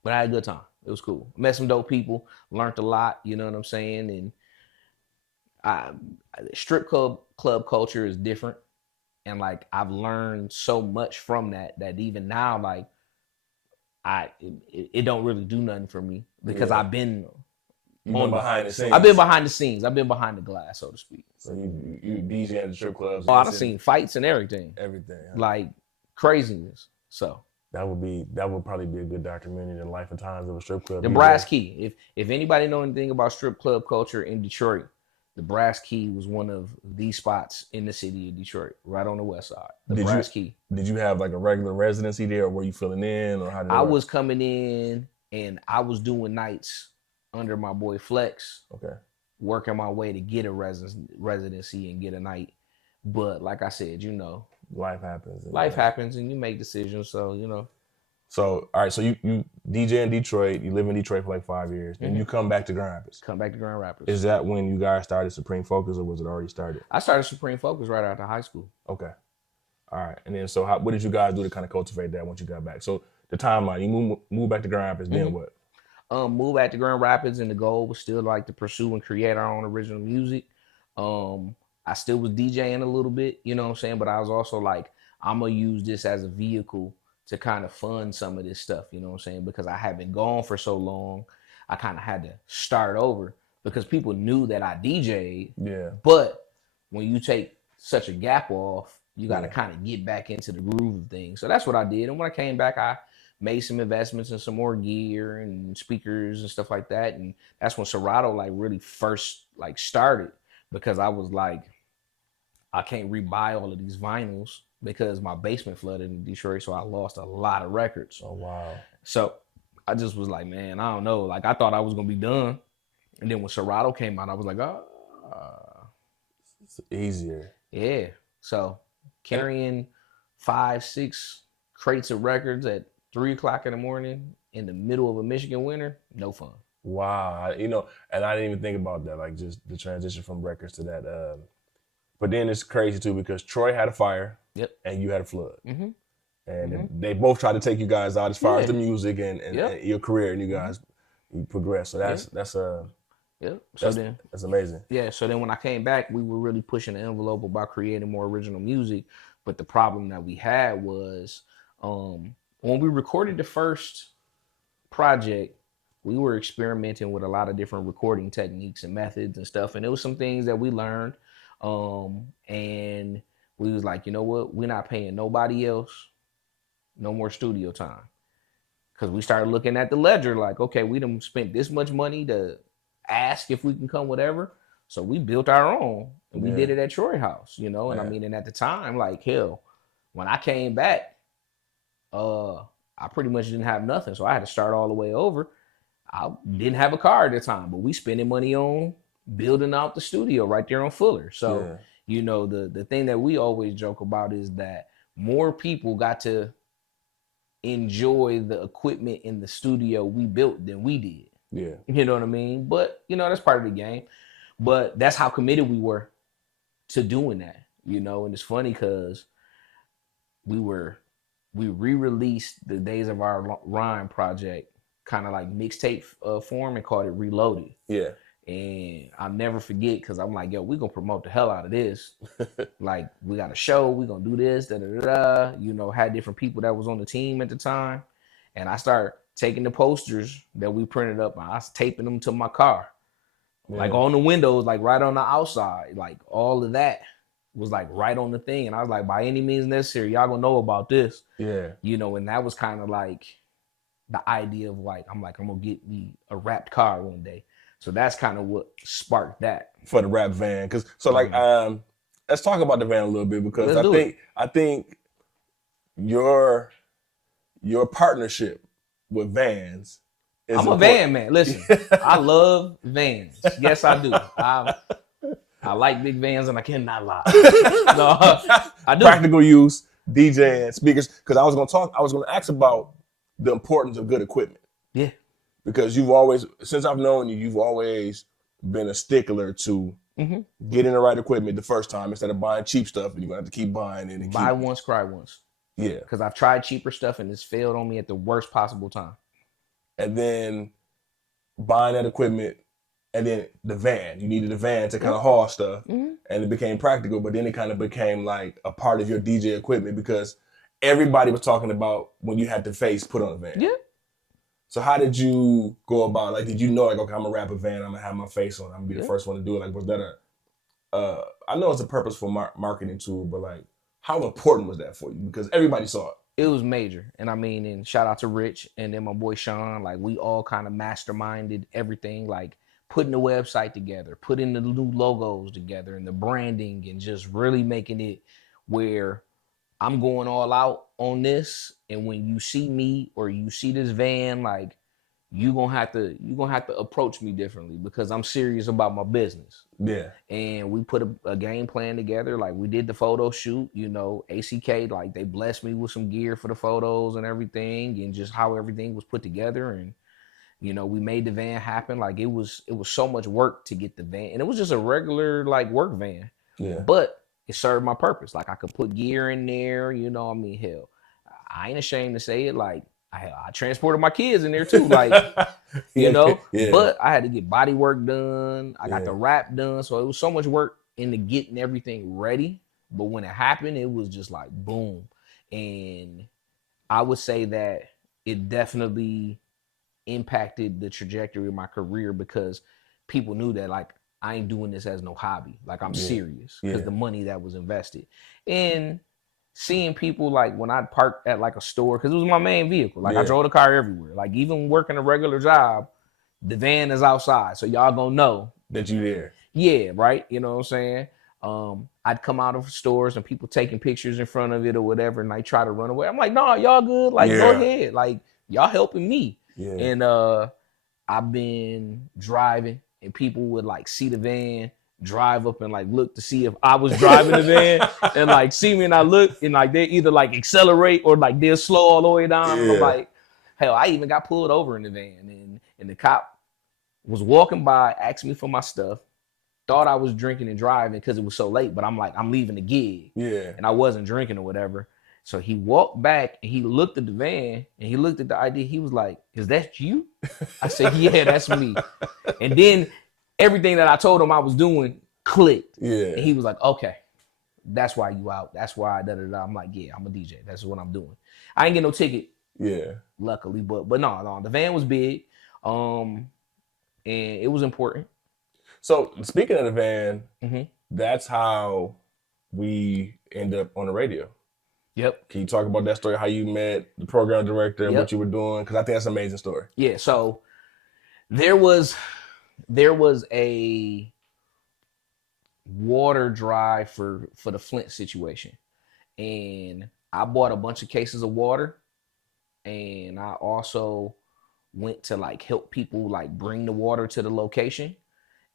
had a good time. It was cool. Met some dope people, learned a lot, you know what I'm saying? And strip club culture is different. And like I've learned so much from that even now, like it don't really do nothing for me because I've been behind the scenes. I've been behind the scenes. I've been behind the glass, so to speak. So you DJ at the strip clubs. Oh, I've seen fights and everything. Everything. Huh? Like craziness. So that would probably be a good documentary, The Life and Times of a Strip Club. The Brass Key. If anybody know anything about strip club culture in Detroit, the Brass Key was one of the spots in the city of Detroit, right on the west side. The Brass Key. Did you have like a regular residency there, or were you filling in, or how did it work? was coming in and I was doing nights under my boy Flex. Okay. Working my way to get a residency and get a night. But like I said, you know, life happens. Life happens and you make decisions. So, you know. So, all right. So you DJ in Detroit, you live in Detroit for like 5 years, and you come back to Grand Rapids. Come back to Grand Rapids. Is that when you guys started Supreme Focus, or was it already started? I started Supreme Focus right after high school. Okay. All right. And then so what did you guys do to kind of cultivate that once you got back? So the timeline, you move back to Grand Rapids, then what? Move back to Grand Rapids, and the goal was still like to pursue and create our own original music. I still was DJing a little bit, you know what I'm saying? But I was also like, I'm gonna use this as a vehicle to kind of fund some of this stuff, you know what I'm saying? Because I had been gone for so long, I kind of had to start over because people knew that I DJ'd. Yeah. But when you take such a gap off, you got to kind of get back into the groove of things. So that's what I did. And when I came back, I made some investments in some more gear and speakers and stuff like that. And that's when Serato like really first like started, because I was like, I can't rebuy all of these vinyls because my basement flooded in Detroit. So I lost a lot of records. Oh, wow. So I just was like, man, I don't know. Like I thought I was going to be done. And then when Serato came out, I was like, oh. It's easier. Yeah. So carrying 5-6 crates of records at 3:00 in the morning in the middle of a Michigan winter, no fun. Wow. You know, and I didn't even think about that, like just the transition from records to that. But then it's crazy too because Troy had a fire. Yep. And you had a flood. Mm-hmm. And they both tried to take you guys out as far as the music and your career, and you guys you progressed. So that's that's amazing. Yeah. So then when I came back, we were really pushing the envelope about creating more original music. But the problem that we had was when we recorded the first project, we were experimenting with a lot of different recording techniques and methods and stuff. And there was some things that we learned. And we was like, you know what? We're not paying nobody else no more studio time. Because we started looking at the ledger like, okay, we done spent this much money to ask if we can come, whatever. So we built our own, and we did it at Troy House, you know? And I mean, and at the time, like, hell, when I came back, I pretty much didn't have nothing. So I had to start all the way over. I didn't have a car at the time, but we spending money on building out the studio right there on Fuller. So, you know, the thing that we always joke about is that more people got to enjoy the equipment in the studio we built than we did. Yeah. You know what I mean? But, you know, that's part of the game. But that's how committed we were to doing that, you know? And it's funny because we re-released the Days of Our Rhyme project kind of like mixtape form and called it Reloaded. Yeah. And I'll never forget because I'm like, yo, we're going to promote the hell out of this. Like, we got a show. We're going to do this, da-da-da-da. You know, had different people that was on the team at the time. And I started taking the posters that we printed up and I was taping them to my car. Yeah. Like on the windows, like right on the outside. Like all of that was like right on the thing. And I was like, by any means necessary, y'all going to know about this. Yeah. You know, and that was kind of like the idea of like, I'm going to get me a wrapped car one day. So that's kind of what sparked that for the rap van. Cause so like, let's talk about the van a little bit because I think your partnership with vans is I'm important. A van man. Listen, I love vans. Yes, I do. I like big vans and I cannot lie. No, I do. Practical use, DJing, speakers. Cause I was going to ask about the importance of good equipment. Yeah. Because you've always, since I've known you, you've always been a stickler to getting the right equipment the first time instead of buying cheap stuff and you're going to have to keep buying it. And buy once, cry once. Yeah. Because I've tried cheaper stuff and it's failed on me at the worst possible time. And then buying that equipment and then the van. You needed a van to kind of haul stuff and it became practical, but then it kind of became like a part of your DJ equipment because everybody was talking about when you had the face put on a van. Yeah. So how did you go about, like, did you know, like, okay, I'm gonna wrap a van, I'm gonna have my face on, I'm gonna be the first one to do it? Like, was that I know it's a purposeful marketing tool, but like, how important was that for you? Because everybody saw it. It was major. And I mean, and shout out to Rich and then my boy Sean, like we all kind of masterminded everything, like putting the website together, putting the new logos together and the branding and just really making it where I'm going all out on this, and when you see me or you see this van, like you're gonna have to approach me differently because I'm serious about my business. Yeah. And we put a game plan together. Like we did the photo shoot, you know, ACK, like they blessed me with some gear for the photos and everything, and just how everything was put together. And you know, we made the van happen. Like it was so much work to get the van, and it was just a regular like work van. Yeah. But it served my purpose. Like I could put gear in there, you know. I mean, hell, I ain't ashamed to say it. Like I transported my kids in there too, like you know. Yeah. But I had to get body work done. I got the Yeah. wrap done, so it was so much work into getting everything ready. But when it happened, it was just like boom. And I would say that it definitely impacted the trajectory of my career because people knew that like I ain't doing this as no hobby. Like I'm Yeah. serious because Yeah. the money that was invested. And seeing people like when I'd park at like a store, because it was my main vehicle. Like I Yeah. drove the car everywhere. Like even working a regular job, the van is outside. So y'all gonna know That you there. yeah, right. You know what I'm saying? I'd come out of stores and people taking pictures in front of it or whatever, and I try to run away. I'm like, no, y'all good. Like, go Yeah. ahead. Like, y'all helping me. Yeah. And I've been driving, and people would like see the van, drive up and like look to see if I was driving the van, and like see me, and I look, and like they either like accelerate or like they'll slow all the way down. And I'm Yeah. like, hell, I even got pulled over in the van, and the cop was walking by, asked me for my stuff. Thought I was drinking and driving because it was so late, but I'm like, I'm leaving the gig. Yeah. And I wasn't drinking or whatever. So he walked back and he looked at the van and he looked at the ID. He was like, is that you? I said, yeah, that's me. And then everything that I told him I was doing clicked. Yeah. And he was like, okay, that's why you out. That's why da da da. I'm like, yeah, I'm a DJ. That's what I'm doing. I ain't get no ticket, Yeah. luckily, but no, the van was big. And it was important. So speaking of the van, Mhm. that's how we end up on the radio. Yep. Can you talk about that story? How you met the program director and Yep. what you were doing? Because I think that's an amazing story. Yeah, so there was a water drive for the Flint situation, and I bought a bunch of cases of water, and I also went to like help people like bring the water to the location.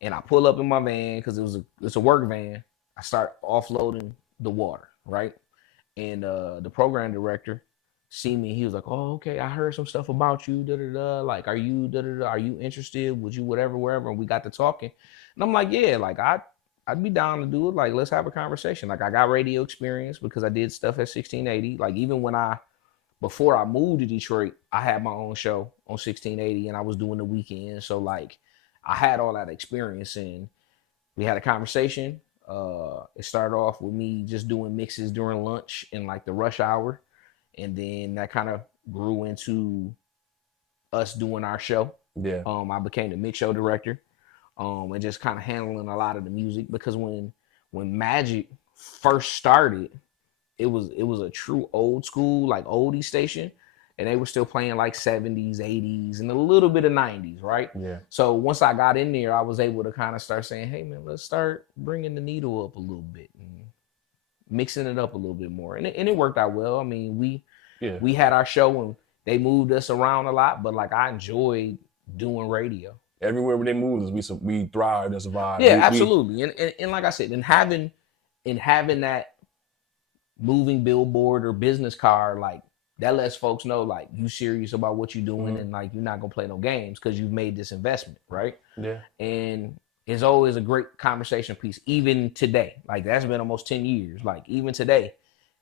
And I pull up in my van because it's a work van. I start offloading the water, right? And the program director see me. He was like, "Oh, okay. I heard some stuff about you. Da da da. Like, are you da da da? Are you interested? Would you whatever, wherever?" And we got to talking, and I'm like, "Yeah, like I'd be down to do it. Like, let's have a conversation. Like, I got radio experience because I did stuff at 1680. Like, even before I moved to Detroit, I had my own show on 1680, and I was doing the weekend. So like, I had all that experience, and we had a conversation. It started off with me just doing mixes during lunch and like the rush hour, and then that kind of grew into us doing our show. Yeah. I became the mix show director, and just kind of handling a lot of the music because when Magic first started, it was a true old school like oldie station, and they were still playing like 70s, 80s, and a little bit of 90s, right? Yeah. So once I got in there, I was able to kind of start saying, hey man, let's start bringing the needle up a little bit and mixing it up a little bit more. And it worked out well. I mean, we had our show and they moved us around a lot, but like I enjoyed doing radio. Everywhere where they moved, we thrived and survived. Yeah, absolutely. And like I said, in having that moving billboard or business card, like that lets folks know like you serious about what you're doing, and like you're not gonna play no games because you've made this investment, right? Yeah. And it's always a great conversation piece, even today. Like that's been almost 10 years. Like even today,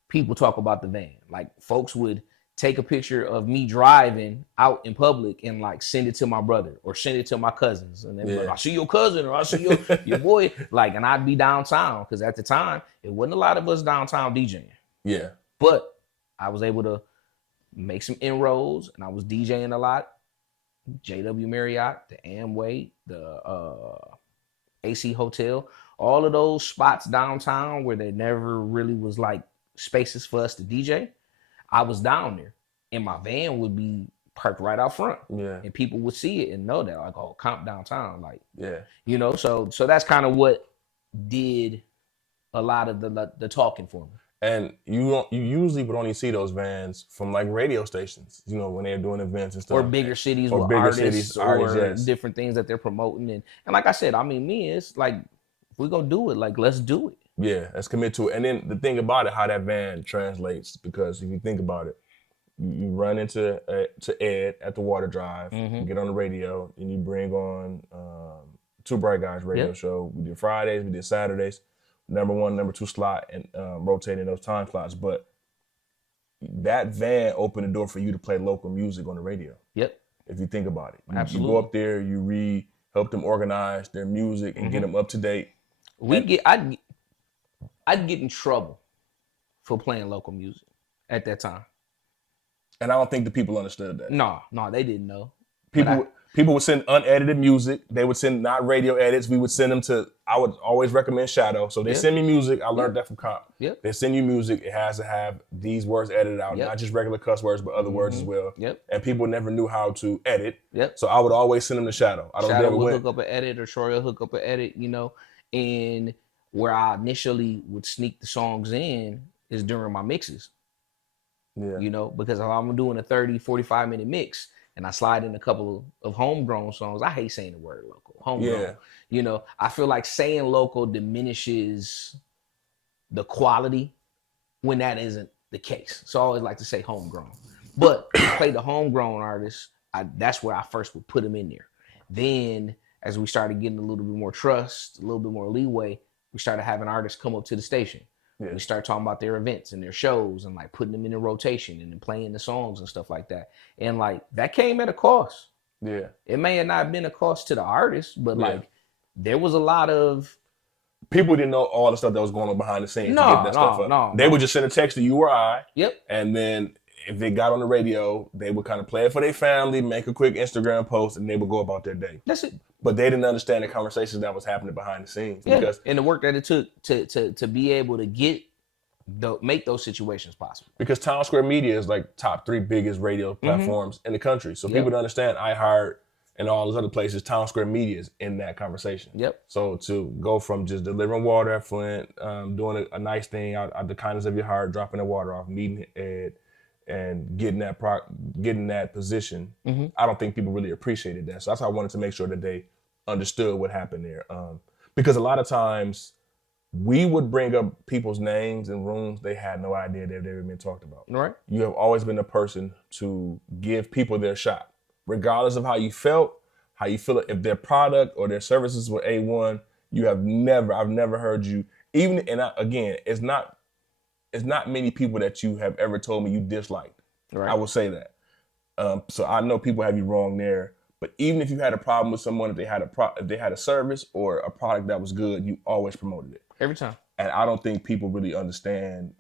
people talk about the van. Like folks would take a picture of me driving out in public and like send it to my brother or send it to my cousins, and they're like, I see your cousin or I see your boy. Like, and I'd be downtown because at the time it wasn't a lot of us downtown DJing. Yeah. But I was able to make some inroads, and I was DJing a lot. JW Marriott, the Amway, the AC Hotel, all of those spots downtown where there never really was like spaces for us to DJ. I was down there, and my van would be parked right out front. Yeah. And people would see it and know that, like, oh, Comp downtown, like, Yeah. you know. So that's kind of what did a lot of the talking for me. And you usually would only see those vans from like radio stations, you know, when they're doing events and stuff. Or bigger cities Or with bigger artists, cities, artists, or yes. different things that they're promoting. And like I said, I mean, it's like, if we're going to do it, like, let's do it. Yeah, let's commit to it. And then the thing about it, how that van translates, because if you think about it, you run into to Ed at the Water Drive, you get on the radio, and you bring on Two Bright Guys radio show. We did Fridays, we did Saturdays. number 1, number 2 slot and rotating those time slots. But that van opened the door for you to play local music on the radio. Yep. If you think about it. Absolutely. You go up there, you help them organize their music and get them up to date. I'd get in trouble for playing local music at that time. And I don't think the people understood that. No, they didn't know. People would send unedited music. They would send not radio edits. We would send them to, I would always recommend Shadow. So they send me music. I learned that from Comp. Yep. They send you music. It has to have these words edited out, not just regular cuss words, but other words as well. Yep. And people never knew how to edit. Yep. So I would always send them to Shadow. Shadow would hook up an edit, or Troy will hook up an edit, you know. And where I initially would sneak the songs in is during my mixes. Yeah. You know, because if I'm doing a 30, 45 minute mix and I slide in a couple of homegrown songs, I hate saying the word local. Homegrown. Yeah. You know, I feel like saying local diminishes the quality when that isn't the case. So I always like to say homegrown. But play the homegrown artists, that's where I first would put them in there. Then as we started getting a little bit more trust, a little bit more leeway, we started having artists come up to the station. Yeah. We start talking about their events and their shows and like putting them in a rotation and then playing the songs and stuff like that. And like that came at a cost. Yeah. It may have not been a cost to the artist, but like there was a lot of people didn't know all the stuff that was going on behind the scenes to get that stuff up. They would just send a text to you or I. Yep. And then if they got on the radio, they would kind of play it for their family, make a quick Instagram post, and they would go about their day. That's it. But they didn't understand the conversations that was happening behind the scenes. Yeah, because, and the work that it took to be able to make those situations possible. Because Town Square Media is like top 3 biggest radio platforms in the country. So people to understand iHeart and all those other places, Town Square Media is in that conversation. Yep. So to go from just delivering water at Flint, doing a nice thing out the kindness of your heart, dropping the water off, meeting Ed, and getting that position, I don't think people really appreciated that. So that's why I wanted to make sure that they understood what happened there. Because a lot of times we would bring up people's names in rooms they had no idea that they were being talked about. Right. You have always been the person to give people their shot, regardless of how you felt, how you feel. If their product or their services were A1, I've never heard you even. And again, it's not many people that you have ever told me you disliked. Right. I will say that. So I know people have you wrong there. But even if you had a problem with someone, if they had a service or a product that was good, you always promoted it. Every time. And I don't think people really understand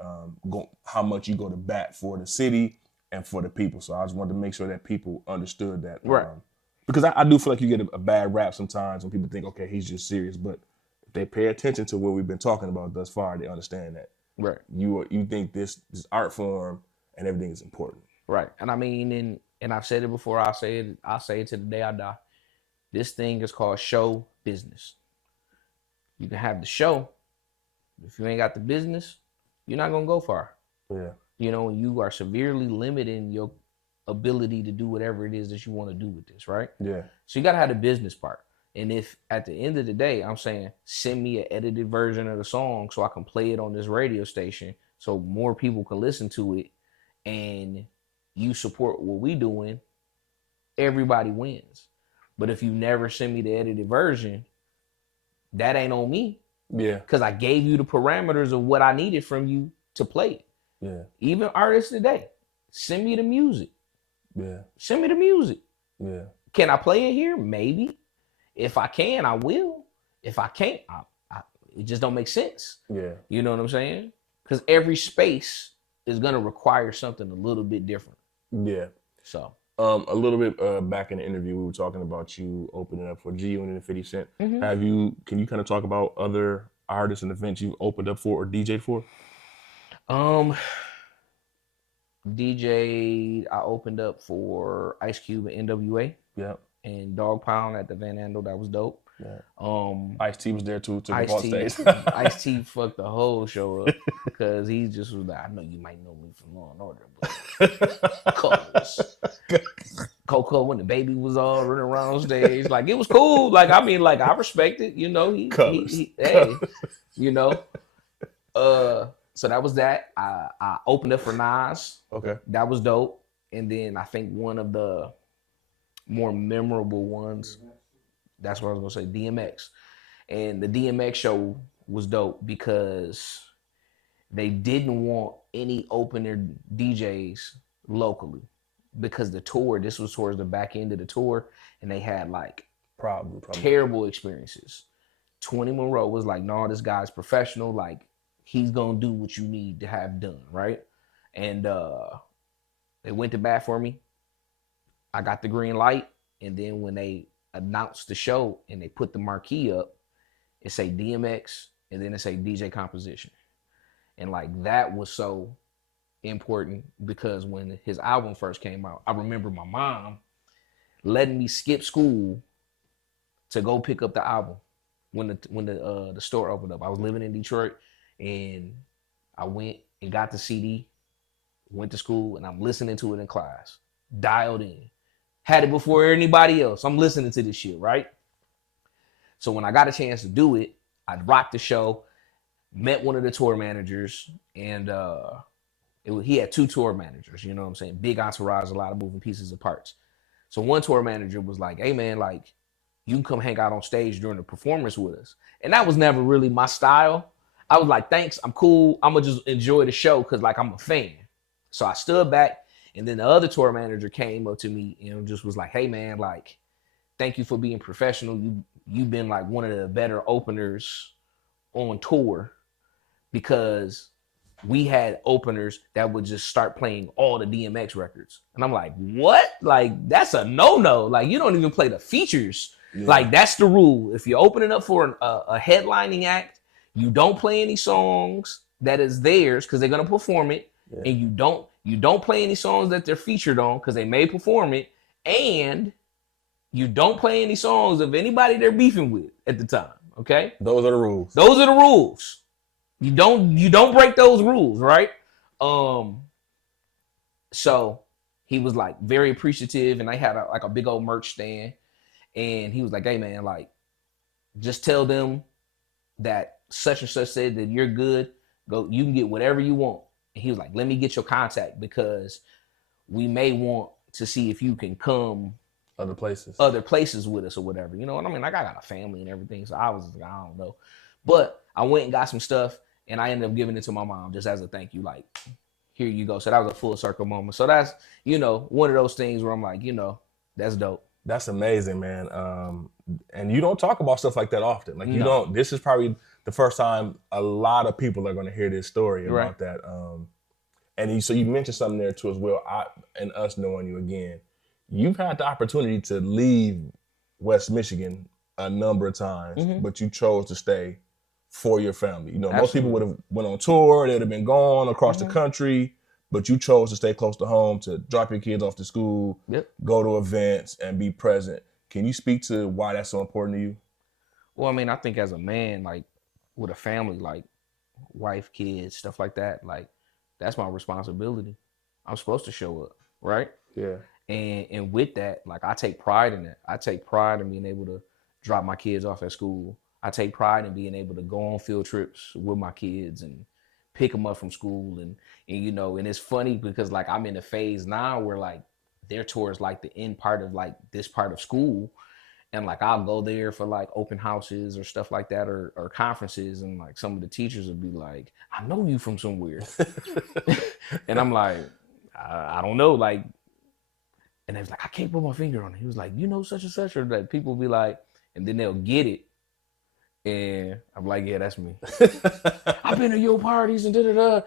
how much you go to bat for the city and for the people. So I just wanted to make sure that people understood that. Right. Because I do feel like you get a bad rap sometimes when people think, okay, he's just serious. But if they pay attention to what we've been talking about thus far, they understand that. Right. You think this art form and everything is important. Right. And I mean, and I've said it before, I'll say it to the day I die. This thing is called show business. You can have the show. If you ain't got the business, you're not gonna go far. Yeah. You know, you are severely limiting your ability to do whatever it is that you want to do with this, right? Yeah. So you gotta have the business part. And if at the end of the day, I'm saying, send me an edited version of the song so I can play it on this radio station so more people can listen to it, and you support what we doing, everybody wins. But if you never send me the edited version, that ain't on me. Yeah. Because I gave you the parameters of what I needed from you to play it. Yeah. Even artists today, send me the music. Yeah. Send me the music. Yeah. Can I play it here? Maybe. If I can, I will. If I can't, it just don't make sense. Yeah. You know what I'm saying? Because every space is going to require something a little bit different. Yeah. So. A little bit back in the interview, we were talking about you opening up for G Unit and 50 Cent. Mm-hmm. Can you kind of talk about other artists and events you've opened up for or DJ'd for? DJ, I opened up for Ice Cube and NWA. Yeah. And Dog Pound at the Van Andel. That was dope. Yeah. Ice-T was there too. Ice-T fucked the whole show up because he just was like, I know you might know me from Law and Order, but Colors. Coco when the baby was all running around stage. Like, it was cool. Like, I mean, like, I respect it. You know, hey, you know. So that was that. I opened up for Nas. Okay. That was dope. And then I think one of the more memorable ones, that's what I was gonna say, DMX. And the DMX show was dope because they didn't want any opener DJs locally because this was towards the back end of the tour, and they had like Probably. terrible experiences. 20 Monroe was like, no, this guy's professional. Like, he's going to do what you need to have done, right? And they went to bat for me. I got the green light. And then when they announced the show and they put the marquee up, it say DMX and then it say DJ Composition. And like that was so important because when his album first came out, I remember my mom letting me skip school to go pick up the album when the store opened up. I was living in Detroit and I went and got the CD, went to school, and I'm listening to it in class. Dialed in. Had it before anybody else. I'm listening to this shit, right? So when I got a chance to do it, I rocked the show, met one of the tour managers, and he had 2 tour managers, you know what I'm saying? Big entourage, a lot of moving pieces and parts. So one tour manager was like, hey man, like, you can come hang out on stage during the performance with us. And that was never really my style. I was like, thanks, I'm cool. I'm gonna just enjoy the show because like I'm a fan. So I stood back, and then the other tour manager came up to me and just was like, hey man, like, thank you for being professional. You've been like one of the better openers on tour because we had openers that would just start playing all the DMX records. And I'm like, what? Like, that's a no-no. Like, you don't even play the features. Yeah. Like, that's the rule. If you're opening up for a headlining act, you don't play any songs that is theirs because they're going to perform it. Yeah. And you don't play any songs that they're featured on because they may perform it. And you don't play any songs of anybody they're beefing with at the time. Okay? Those are the rules. Those are the rules. You don't break those rules, right? So he was like very appreciative, and I had a big old merch stand, and he was like, hey man, like, just tell them that such and such said that you're good. Go, you can get whatever you want. And he was like, let me get your contact because we may want to see if you can come other places with us or whatever. You know what I mean? Like, I got a family and everything, so I was like, I don't know. But I went and got some stuff, and I ended up giving it to my mom just as a thank you. Like, here you go. So that was a full circle moment. So that's, one of those things where I'm like, that's dope. That's amazing, man. And you don't talk about stuff like that often. Like, you don't. This is probably the first time a lot of people are going to hear this story about that. And so you mentioned something there too as well. And us knowing you again, you've had the opportunity to leave West Michigan a number of times, but you chose to stay for your family. Absolutely. Most people would have went on tour, they'd have been gone across the country, but you chose to stay close to home, to drop your kids off to school, go to events, and be present. Can you speak to why that's so important to you? Well, I mean, I think as a man, like, with a family, like wife, kids, stuff like that, like, that's my responsibility. I'm supposed to show up, right? Yeah. And with that, like, I take pride in that. I take pride in being able to drop my kids off at school. I take pride in being able to go on field trips with my kids and pick them up from school. And it's funny because, like, I'm in a phase now where, like, they're towards, like, the end part of, like, this part of school. And, like, I'll go there for, like, open houses or stuff like that or conferences. And, like, some of the teachers would be like, I know you from somewhere. And I'm like, I don't know. Like, and they was like, I can't put my finger on it. He was like, such and such. Or like, people be like, and then they'll get it. And I'm like, yeah, that's me. I've been to your parties and da-da-da,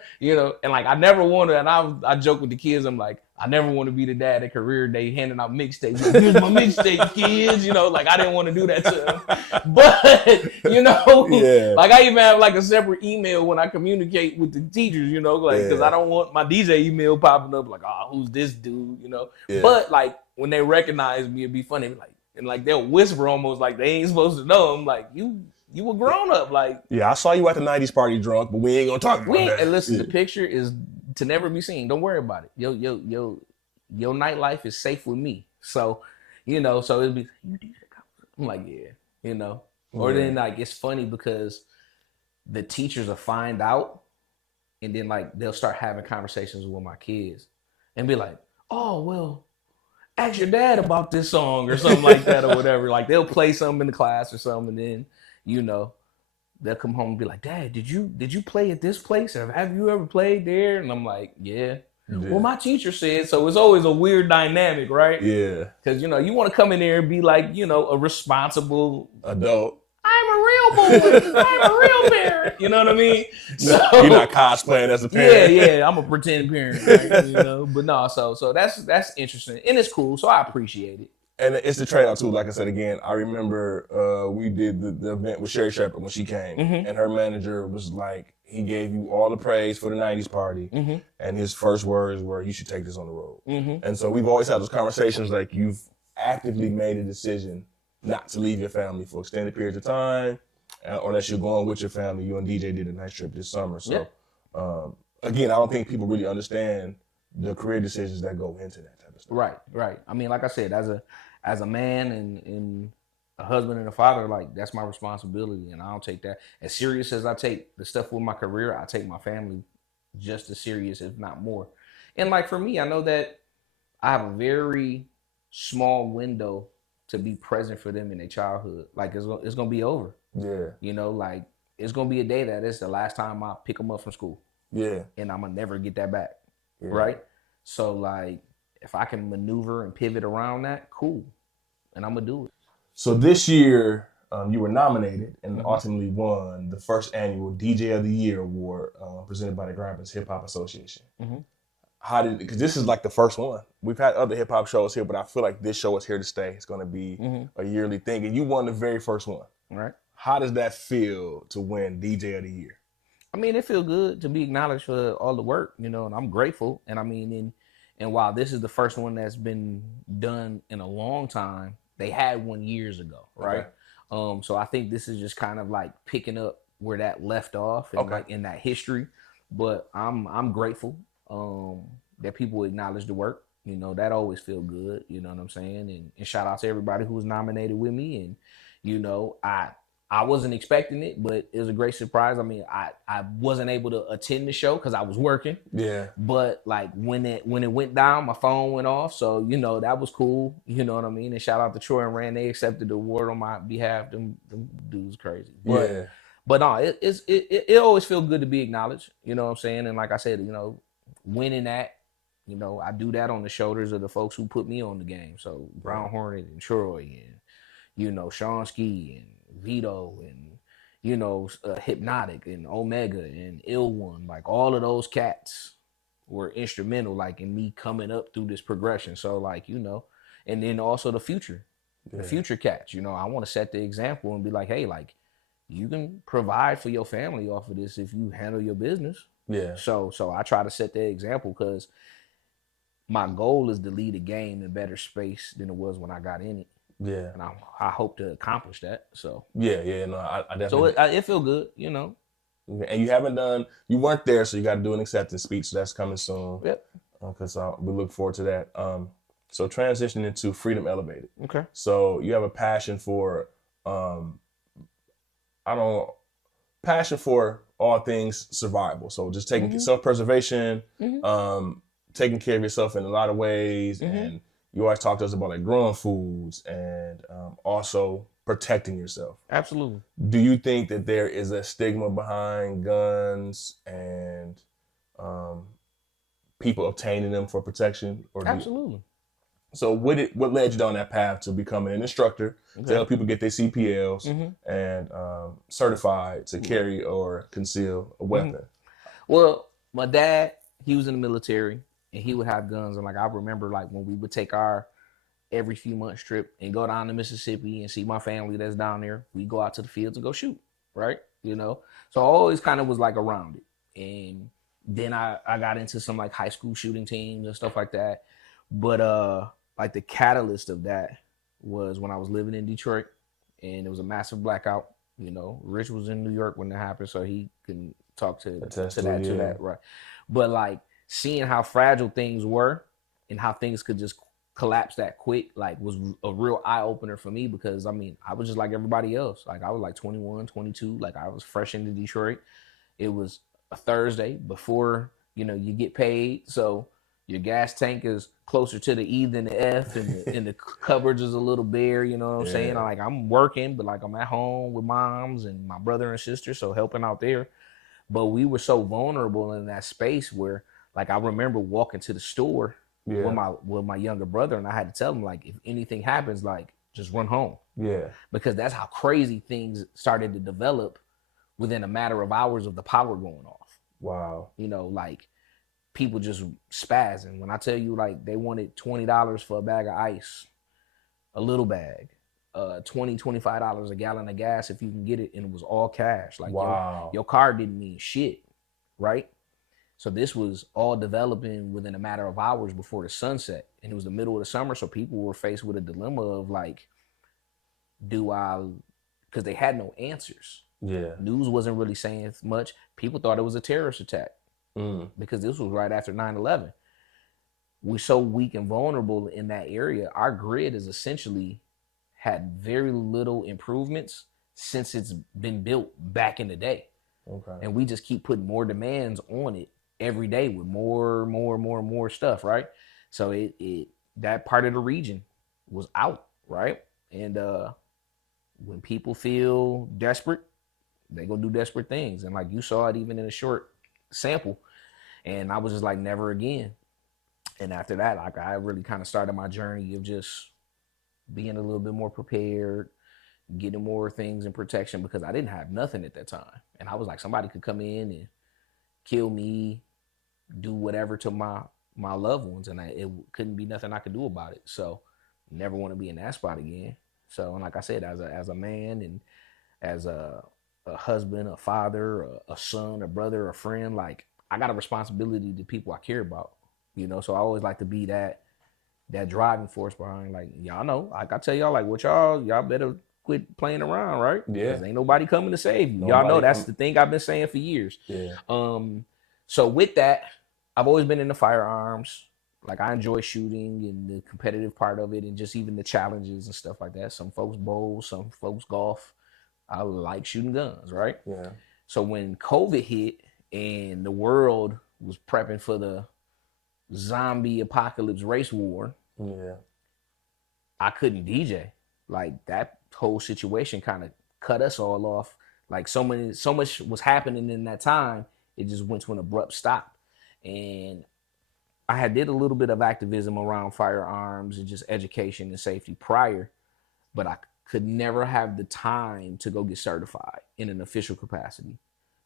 and like, I never want to, and I joke with the kids, I'm like, I never want to be the dad at career day handing out mixtapes. Like, here's my mixtape, kids, like, I didn't want to do that to them. But, like, I even have like a separate email when I communicate with the teachers, like, because I don't want my DJ email popping up like, oh, who's this dude, Yeah. But like, when they recognize me, it'd be funny, like, and like, they'll whisper almost like they ain't supposed to know. I'm like, you a grown up, like. Yeah, I saw you at the 90s party drunk, but we ain't gonna talk about that. And listen, the picture is to never be seen. Don't worry about it. Your nightlife is safe with me. So, so it'll be, you did that. I'm like, yeah, Or then, like, it's funny because the teachers will find out, and then, like, they'll start having conversations with my kids and be like, oh, well, ask your dad about this song or something like that or whatever. Like, they'll play something in the class or something, and then, they'll come home and be like, Dad, did you play at this place? Or have you ever played there? And I'm like, yeah. Well, my teacher said. So it's always a weird dynamic, right? Yeah. Because, you know, you want to come in there and be like, you know, a responsible adult. I'm a real boy. I'm a real parent. You know what I mean? So, you're not cosplaying as a parent. Yeah. I'm a pretend parent. Right? You know, but no. So that's interesting and it's cool. So I appreciate it. And it's the trade-off too. Like I said again, I remember we did the event with Sherry Shepherd when she came, and her manager was like, he gave you all the praise for the '90s party, and his first words were, "You should take this on the road." And so we've always had those conversations. Like, you've actively made a decision not to leave your family for extended periods of time, unless you're going with your family. You and DJ did a nice trip this summer. So again, I don't think people really understand the career decisions that go into that type of stuff. Right. I mean, like I said, as a man and a husband and a father, like, that's my responsibility, and I don't take that as serious as I take the stuff with my career. I take my family just as serious, if not more. And like for me, I know that I have a very small window to be present for them in their childhood. Like, it's gonna be over. Yeah. You know, like, it's gonna be a day that it's the last time I pick them up from school. Yeah. And I'm gonna never get that back. Yeah. Right. So like, if I can maneuver and pivot around that, cool. And I'm gonna do it. So this year, you were nominated and ultimately won the first annual DJ of the Year award presented by the Grand Rapids Hip Hop Association. How did, because this is like the first one. We've had other hip hop shows here, but I feel like this show is here to stay. It's going to be a yearly thing, and you won the very first one. Right. How does that feel to win DJ of the Year? I mean, it feels good to be acknowledged for all the work, you know, and I'm grateful. And I mean, and while this is the first one that's been done in a long time, they had one years ago, right? Okay. So I think this is just kind of like picking up where that left off and like in that history. But I'm grateful that people acknowledge the work. You know, that always feel good. You know what I'm saying? And shout out to everybody who was nominated with me. And you know, I wasn't expecting it, but it was a great surprise. I mean, I wasn't able to attend the show because I was working. Yeah. But like when it went down, my phone went off. So, you know, that was cool. You know what I mean? And shout out to Troy and Rand. They accepted the award on my behalf. Them dudes crazy. But, But no, it always feels good to be acknowledged. You know what I'm saying? And like I said, you know, winning that, you know, I do that on the shoulders of the folks who put me on the game. So Brown Hornet and Troy and, you know, Sean Ski and Vito and, you know, Hypnotic and Omega and Ill One, like all of those cats were instrumental, like in me coming up through this progression. So like, you know, and then also the future cats, you know, I want to set the example and be like, hey, like you can provide for your family off of this if you handle your business. Yeah. So I try to set the example because my goal is to lead a game in better space than it was when I got in it. Yeah, and I hope to accomplish that. So no, I definitely. So it feel good, you know. And you weren't there, so you got to do an acceptance speech. So that's coming soon. Yep. Because we look forward to that. So transitioning into Freedom Elevated. Okay. So you have a passion for, passion for all things survival. So just taking self-preservation, taking care of yourself in a lot of ways, and you always talk to us about like growing foods and also protecting yourself. Absolutely. Do you think that there is a stigma behind guns and people obtaining them for protection? Absolutely. So what led you down that path to becoming an instructor to help people get their CPLs and certified to carry or conceal a weapon? Well, my dad, he was in the military. And he would have guns. And like, I remember like when we would take our every few months trip and go down to Mississippi and see my family that's down there, we go out to the fields and go shoot. Right. You know, so I always kind of was like around it. And then I got into some like high school shooting teams and stuff like that. But like the catalyst of that was when I was living in Detroit and it was a massive blackout. You know, Rich was in New York when that happened, so he can talk to that. Right. But like, seeing how fragile things were and how things could just collapse that quick, like was a real eye opener for me because I mean, I was just like everybody else. Like I was like 21, 22, like I was fresh into Detroit. It was a Thursday before, you know, you get paid. So, Your gas tank is closer to the E than the F, and the cupboards is a little bare. You know what I'm saying? Like I'm working, but like I'm at home with moms and my brother and sister, so helping out there. But we were so vulnerable in that space where, like, I remember walking to the store with my younger brother, and I had to tell him, like, if anything happens, like, just run home. Yeah. Because that's how crazy things started to develop within a matter of hours of the power going off. Wow. You know, like, people just spazzing. When I tell you, like, they wanted $20 for a bag of ice, a little bag, $25 a gallon of gas if you can get it, and it was all cash. Like, wow. your car didn't mean shit, right? So this was all developing within a matter of hours before the sunset, and it was the middle of the summer, so people were faced with a dilemma of like, because they had no answers. Yeah. News wasn't really saying much. People thought it was a terrorist attack because this was right after 9/11. We're so weak and vulnerable in that area. Our grid is essentially had very little improvements since it's been built back in the day. Okay. And we just keep putting more demands on it every day with more stuff, right? So it that part of the region was out, right? And when people feel desperate, they go do desperate things. And like you saw it even in a short sample. And I was just like, never again. And after that, like I really kind of started my journey of just being a little bit more prepared, getting more things in protection, because I didn't have nothing at that time. And I was like, somebody could come in and kill me, do whatever to my loved ones, and it couldn't be nothing I could do about it. So never want to be in that spot again. So, and like I said, as a man and as a husband, a father, a son, a brother, a friend, like I got a responsibility to people I care about, you know? So I always like to be that driving force behind, like, y'all know, like I tell y'all, like, what y'all better quit playing around, right? Yeah. Because ain't nobody coming to save you. Y'all know that's the thing I've been saying for years. Yeah. So with that, I've always been into firearms. Like I enjoy shooting and the competitive part of it, and just even the challenges and stuff like that. Some folks bowl, some folks golf. I like shooting guns, right? Yeah. So when COVID hit and the world was prepping for the zombie apocalypse race war, yeah, I couldn't DJ. Like that whole situation kind of cut us all off. Like so much was happening in that time. It just went to an abrupt stop. And I had did a little bit of activism around firearms and just education and safety prior, but I could never have the time to go get certified in an official capacity.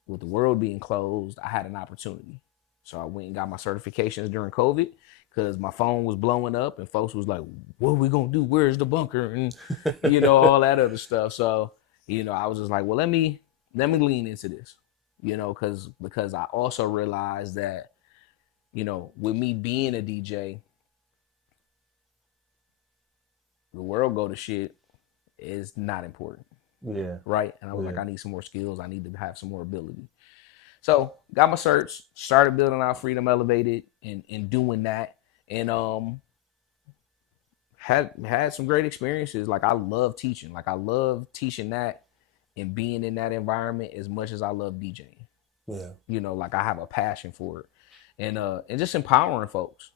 With the world being closed, I had an opportunity. So I went and got my certifications during COVID because my phone was blowing up and folks was like, what are we going to do? Where's the bunker? And, you know, all that other stuff. So, you know, I was just like, well, let me lean into this, you know, because I also realized that, you know, with me being a DJ, the world go to shit is not important. Yeah. Right. And I was like, I need some more skills. I need to have some more ability. So got my certs, started building out Freedom Elevated and doing that. And had some great experiences. Like I love teaching. Like I love teaching that and being in that environment as much as I love DJing. Yeah. You know, like I have a passion for it. And just empowering folks.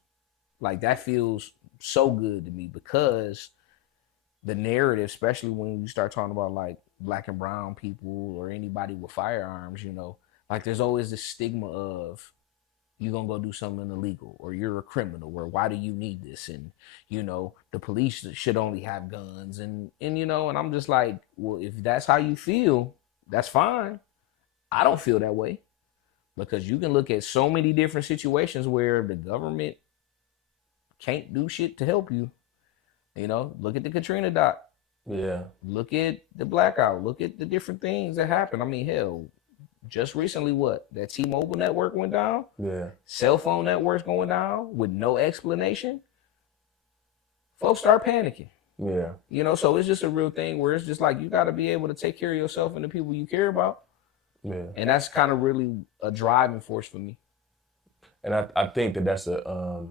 Like that feels so good to me because the narrative, especially when you start talking about like Black and brown people or anybody with firearms, you know, like there's always this stigma of you're going to go do something illegal or you're a criminal or why do you need this? And, you know, the police should only have guns and you know, and I'm just like, well, if that's how you feel, that's fine. I don't feel that way because you can look at so many different situations where the government can't do shit to help you. You know, look at the Katrina doc. Yeah. Look at the blackout. Look at the different things that happened. I mean, hell, just recently, that T-Mobile network went down? Yeah. Cell phone networks going down with no explanation. Folks start panicking. Yeah. You know, so it's just a real thing where it's just like you got to be able to take care of yourself and the people you care about. Yeah. And that's kind of really a driving force for me. And I think that's a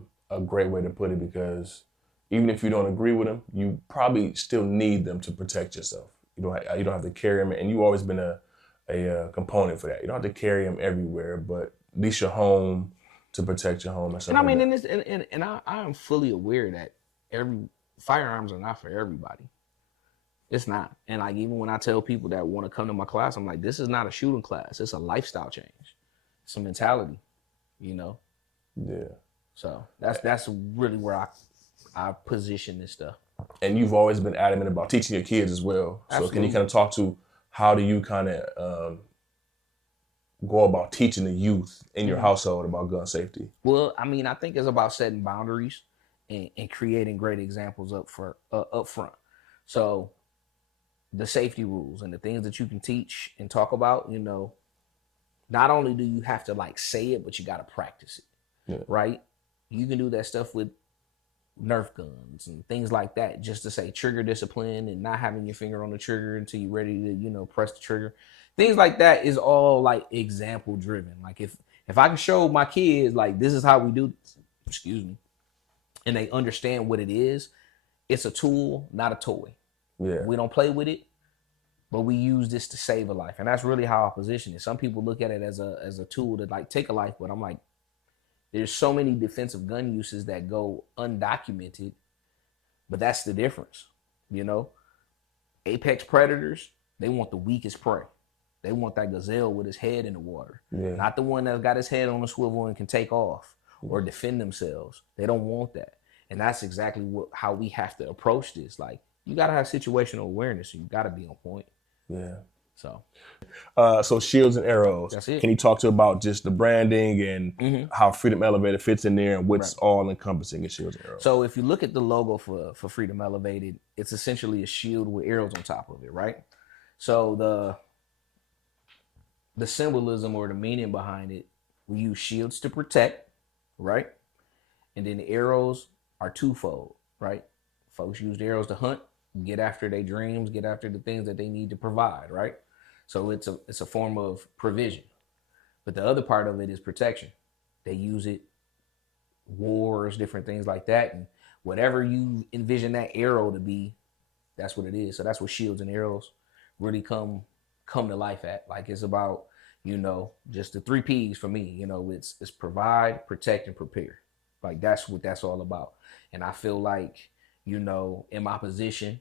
great way to put it because even if you don't agree with them, you probably still need them to protect yourself. You don't have to carry them, and you've always been a component for that. You don't have to carry them everywhere, but at least your home, to protect your home and stuff And I like mean, that. and I am fully aware that firearms are not for everybody. It's not. And like even when I tell people that want to come to my class, I'm like, this is not a shooting class. It's a lifestyle change. It's a mentality, you know. Yeah. So that's really where I position this stuff. And you've always been adamant about teaching your kids as well. So can you Absolutely. kind of talk to how do you kind of go about teaching the youth in your household about gun safety? Well, I mean, I think it's about setting boundaries and creating great examples up front. So the safety rules and the things that you can teach and talk about, you know, not only do you have to like say it, but you got to practice it, Yeah. right? You can do that stuff with Nerf guns and things like that, just to say trigger discipline and not having your finger on the trigger until you're ready to, you know, press the trigger. Things like that is all like example driven. Like if I can show my kids like this is how we do, excuse me, and they understand what it is, it's a tool, not a toy. Yeah. We don't play with it, but we use this to save a life, and that's really how I position it. Some people look at it as a tool to like take a life, but I'm like, there's so many defensive gun uses that go undocumented, but that's the difference, you know. Apex predators, they want the weakest prey. They want that gazelle with his head in the water, Yeah. not the one that's got his head on a swivel and can take off or defend themselves. They don't want that, and that's exactly how we have to approach this. Like you gotta have situational awareness, and you gotta be on point. Yeah. So So Shields and Arrows. That's it. Can you talk to about just the branding and how Freedom Elevated fits in there and what's all encompassing in Shields and Arrows? So if you look at the logo for Freedom Elevated, it's essentially a shield with arrows on top of it, right? So the symbolism or the meaning behind it, we use shields to protect, right? And then the arrows are twofold, right? Folks use the arrows to hunt, get after their dreams, get after the things that they need to provide, right? So it's a form of provision. But the other part of it is protection. They use it wars, different things like that, and whatever you envision that arrow to be, that's what it is. So that's what shields and arrows really come to life at. Like it's about, you know, just the 3 P's for me. You know, it's provide, protect, and prepare. Like that's what that's all about. And I feel like, you know, in my position,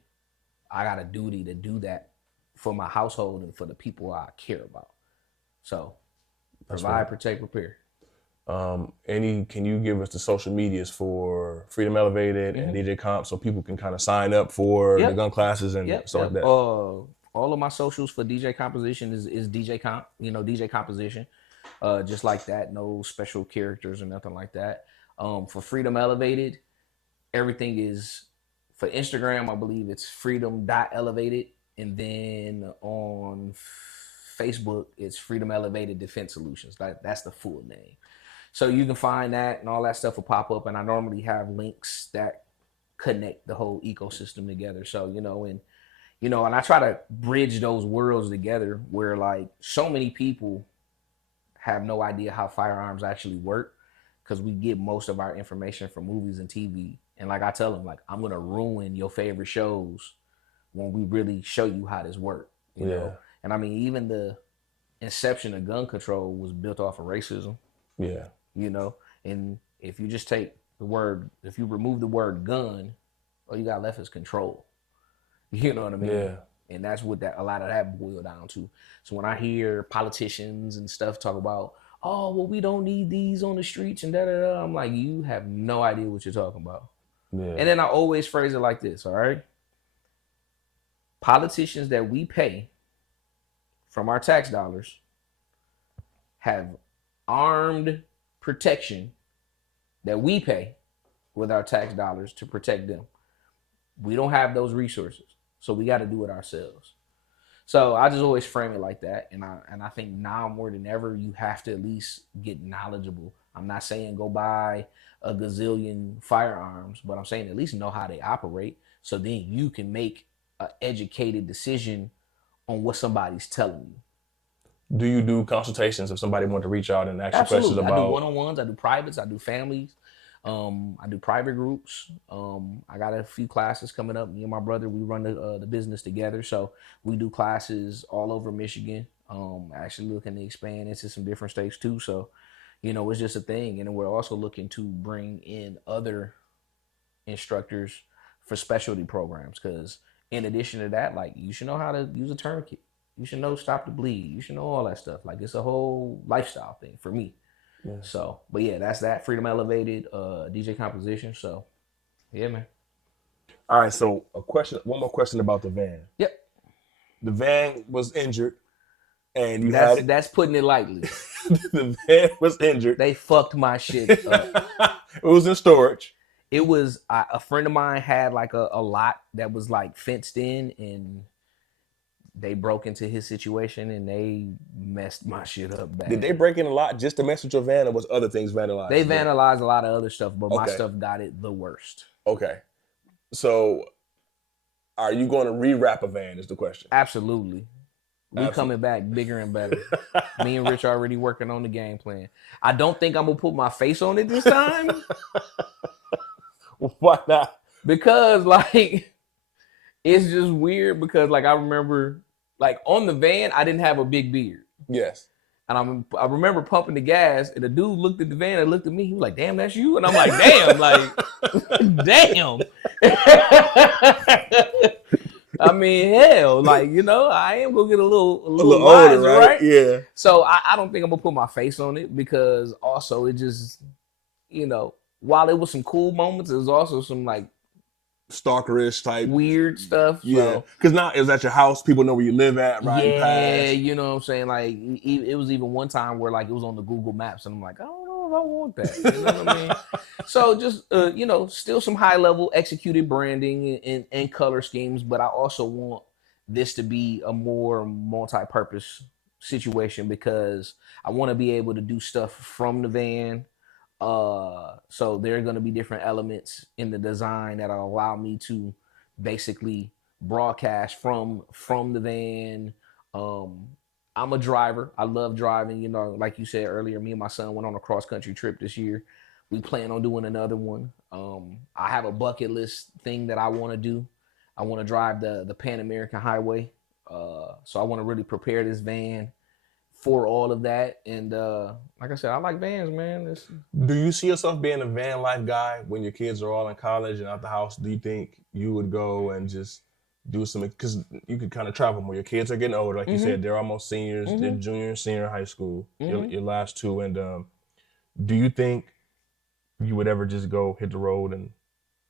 I got a duty to do that for my household and for the people I care about. So provide, protect, prepare. Can you give us the social medias for Freedom Elevated and DJ Comp so people can kind of sign up for the gun classes and stuff like that? All of my socials for DJ Composition is DJ Comp, you know, DJ Composition. Just like that, no special characters or nothing like that. For Freedom Elevated, everything is for Instagram, I believe it's freedom.elevated. And then on Facebook, it's Freedom Elevated Defense Solutions. That's the full name. So you can find that and all that stuff will pop up. And I normally have links that connect the whole ecosystem together. So, and I try to bridge those worlds together where like so many people have no idea how firearms actually work because we get most of our information from movies and TV. And like I tell them, like, I'm going to ruin your favorite shows when we really show you how this works, you know? And I mean, even the inception of gun control was built off of racism. Yeah. And if you just take if you remove the word gun, all you got left is control. You know what I mean? Yeah. And that's what a lot of that boiled down to. So when I hear politicians and stuff talk about, oh, well, we don't need these on the streets and da-da-da, I'm like, you have no idea what you're talking about. Yeah. And then I always phrase it like this, all right? Politicians that we pay from our tax dollars have armed protection that we pay with our tax dollars to protect them. We don't have those resources, so we got to do it ourselves. So I just always frame it like that, and I think now more than ever you have to at least get knowledgeable. I'm not saying go buy a gazillion firearms, but I'm saying at least know how they operate, so then you can make an educated decision on what somebody's telling you. Do you do consultations if somebody wanted to reach out and ask you Absolutely. questions about? I do one-on-ones, I do privates, I do families, I do private groups. I got a few classes coming up. Me and my brother, we run the business together, so we do classes all over Michigan. Actually looking to expand into some different states too. So, you know, it's just a thing. And we're also looking to bring in other instructors for specialty programs, because in addition to that, like, you should know how to use a tourniquet. You should know stop the bleed. You should know all that stuff. Like, it's a whole lifestyle thing for me. Yeah. So, but yeah, that's that. Freedom Elevated, DJ composition. So, yeah, man. All right, so one more question about the van. Yep. The van was injured, and you had it. That's putting it lightly. The van was injured. They fucked my shit up. It was in storage. It was a friend of mine had like a lot that was like fenced in, and they broke into his situation and they messed my shit up bad. Did they break in a lot just to mess with your van, or was other things vandalized? They vandalized a lot of other stuff, but my Okay. stuff got it the worst. Okay. So, are you going to rewrap a van? Is the question. Absolutely. We Absolutely. coming back bigger and better. Me and Rich already working on the game plan. I don't think I'm gonna put my face on it this time Why not? because like it's just weird because like I remember like on the van I didn't have a big beard. Yes. And I remember pumping the gas, and the dude looked at the van and looked at me. He was like, "Damn, that's you." And I'm like, "Damn, like, damn." I mean, hell, like, you know, I am gonna get a little older, wiser, right? Yeah. So I don't think I'm gonna put my face on it because also it just, you know, while it was some cool moments, it was also some like Stalkerish type. weird stuff. Yeah. So, Because now it was at your house. People know where you live at, right? yeah, you know what I'm saying? Like, it was even one time where like it was on the Google Maps, and I'm like, I don't know if I want that. You know what I mean? So just you know, still some high level executed branding and color schemes, but I also want this to be a more multi-purpose situation because I want to be able to do stuff from the van. So there are going to be different elements in the design that'll allow me to basically broadcast from the van. I'm a driver. I love driving. You know, like you said earlier, me and my son went on a cross country trip this year. We plan on doing another one. I have a bucket list thing that I want to do. I want to drive the Pan American Highway. So I want to really prepare this van for all of that. And like I said, I like vans, man. Do you see yourself being a van life guy when your kids are all in college and out the house? Do you think you would go and just do some, because you could kind of travel more. Your kids are getting older, like you said, they're almost seniors, they're junior and senior in high school, your last two. And do you think you would ever just go hit the road and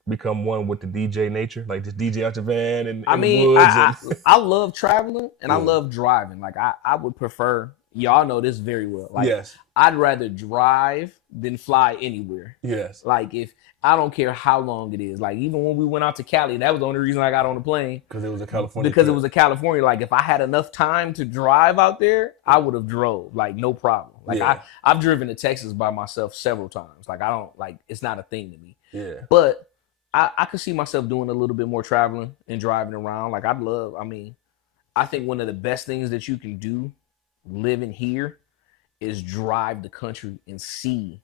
become one with the DJ nature, like just DJ out your van and I mean, woods? I love traveling and I love driving. Like I would prefer, y'all know this very well. Like Yes. I'd rather drive than fly anywhere. Yes. Like if I don't care how long it is. Like even when we went out to Cali, that was the only reason I got on the plane. Because it was a California. Because it was a California. Like if I had enough time to drive out there, I would have drove. Like no problem. Like I've driven to Texas by myself several times. Like I don't like it's not a thing to me. Yeah. But I could see myself doing a little bit more traveling and driving around. Like I think one of the best things that you can do living here is drive the country and see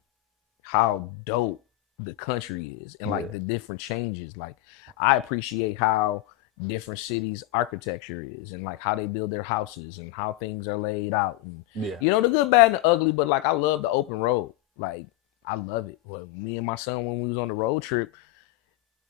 how dope the country is and like the different changes. Like I appreciate how different cities' architecture is and like how they build their houses and how things are laid out. And you know, the good, bad, and the ugly, but like I love the open road. Like I love it. Well, me and my son, when we was on the road trip,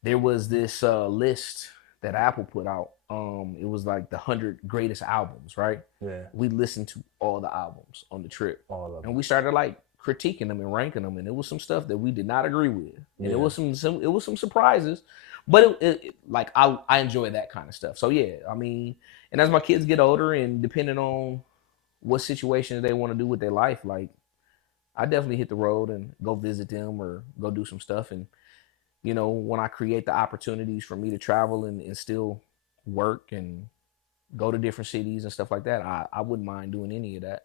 there was this list that Apple put out. It was like the 100 greatest albums, right? Yeah. We listened to all the albums on the trip. All of them. And we started like critiquing them and ranking them, and it was some stuff that we did not agree with. And it was some surprises. But it like I enjoy that kind of stuff. So yeah, I mean, and as my kids get older and depending on what situations they want to do with their life, like I definitely hit the road and go visit them or go do some stuff. And you know, when I create the opportunities for me to travel and still work and go to different cities and stuff like that, I wouldn't mind doing any of that.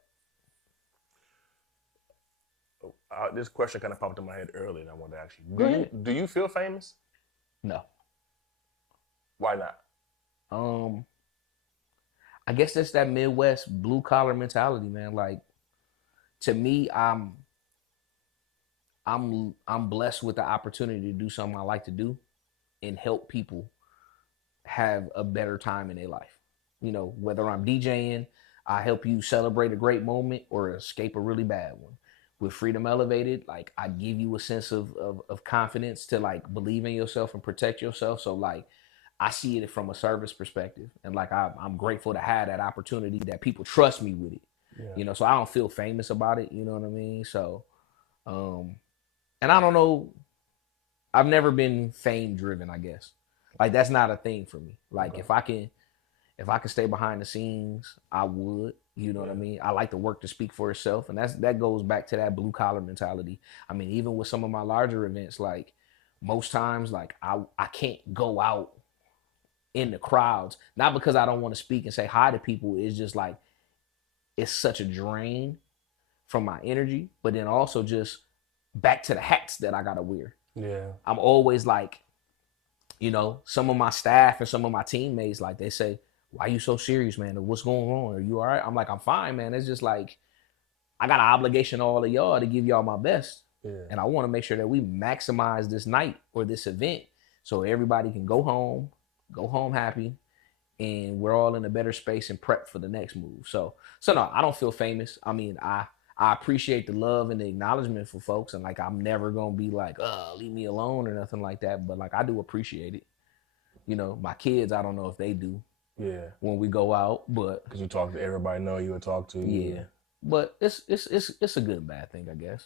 This question kind of popped in my head earlier, and I wanted to ask you: Go ahead. Do you feel famous? No. Why not? I guess that's that Midwest blue collar mentality, man. Like to me, I'm blessed with the opportunity to do something I like to do and help people have a better time in their life. You know, whether I'm DJing, I help you celebrate a great moment or escape a really bad one. with Freedom Elevated, like I give you a sense of confidence to like believe in yourself and protect yourself. So like I see it from a service perspective, and like I'm grateful to have that opportunity that people trust me with it. Yeah. You know, so I don't feel famous about it. You know what I mean? So, and I don't know. I've never been fame driven. I guess like that's not a thing for me. Like if I can stay behind the scenes, I would. You know what I mean? I like the work to speak for itself, and that goes back to that blue collar mentality. I mean, even with some of my larger events, like most times, like I can't go out in the crowds, not because I don't want to speak and say hi to people. It's just like it's such a drain from my energy, but then also just back to the hats that I gotta wear. Yeah. I'm always like, you know, some of my staff and some of my teammates, like they say, why you so serious, man? What's going on? Are you all right? I'm like, I'm fine, man. It's just like, I got an obligation to all of y'all to give y'all my best. Yeah. And I want to make sure that we maximize this night or this event so everybody can go home happy, and we're all in a better space and prep for the next move. So no, I don't feel famous. I mean, I appreciate the love and the acknowledgement for folks. And like, I'm never going to be like, leave me alone or nothing like that. But like, I do appreciate it. You know, my kids, I don't know if they do. Yeah. When we go out, but because you talk to everybody, know you would talk to. Yeah, but it's a good and bad thing, I guess.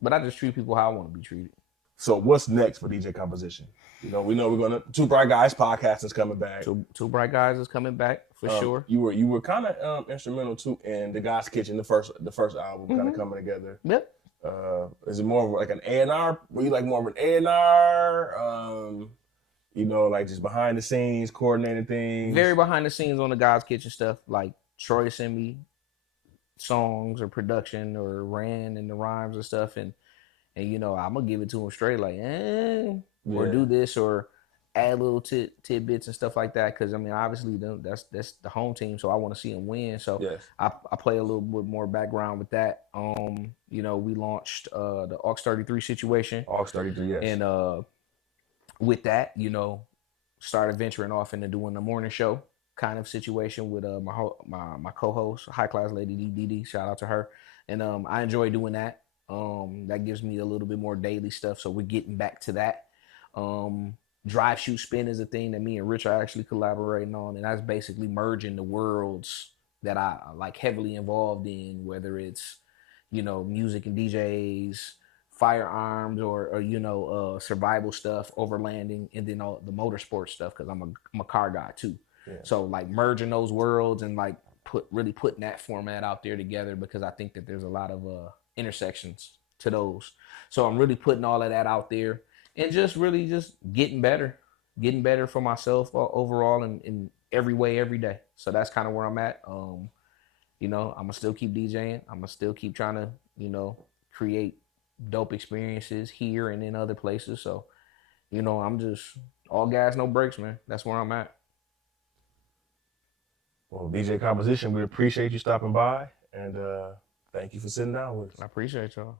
But I just treat people how I want to be treated. So what's next for DJ Composition? You know, we know we're gonna Two Bright Guys podcast is coming back. Two Bright Guys is coming back for sure. You were kind of instrumental too in the God's Kitchen, the first album, kind of coming together. Yep. Is it more like an A&R? Were you like more of an A&R? You know, like just behind the scenes, coordinating things. Very behind the scenes on the God's Kitchen stuff. Like Troy sent me songs or production or ran in the rhymes and stuff, and you know, I'm gonna give it to him straight, like, or do this or add little tidbits and stuff like that. Because I mean, obviously, that's the home team, so I want to see them win. So yes. I play a little bit more background with that. You know, we launched the Aux 33 situation. Aux 33, yes. And with that, you know, started venturing off into doing the morning show kind of situation with my co-host, high class lady DD. Shout out to her. And I enjoy doing that. That gives me a little bit more daily stuff. So we're getting back to that. Drive, shoot, spin is a thing that me and Rich are actually collaborating on, and that's basically merging the worlds that I like heavily involved in, whether it's, you know, music and DJs, firearms, or you know, survival stuff, overlanding, and then all the motorsport stuff, because I'm a car guy too. Yeah. So like merging those worlds and like really putting that format out there together, because I think that there's a lot of intersections to those. So I'm really putting all of that out there and just really just getting better for myself overall in every way, every day. So that's kind of where I'm at. You know, I'm gonna still keep DJing. I'm gonna still keep trying to, you know, create dope experiences here and in other places. So, you know, I'm just all gas, no brakes, man. That's where I'm at. Well, DJ Composition, we appreciate you stopping by, and thank you for sitting down with us. I appreciate y'all.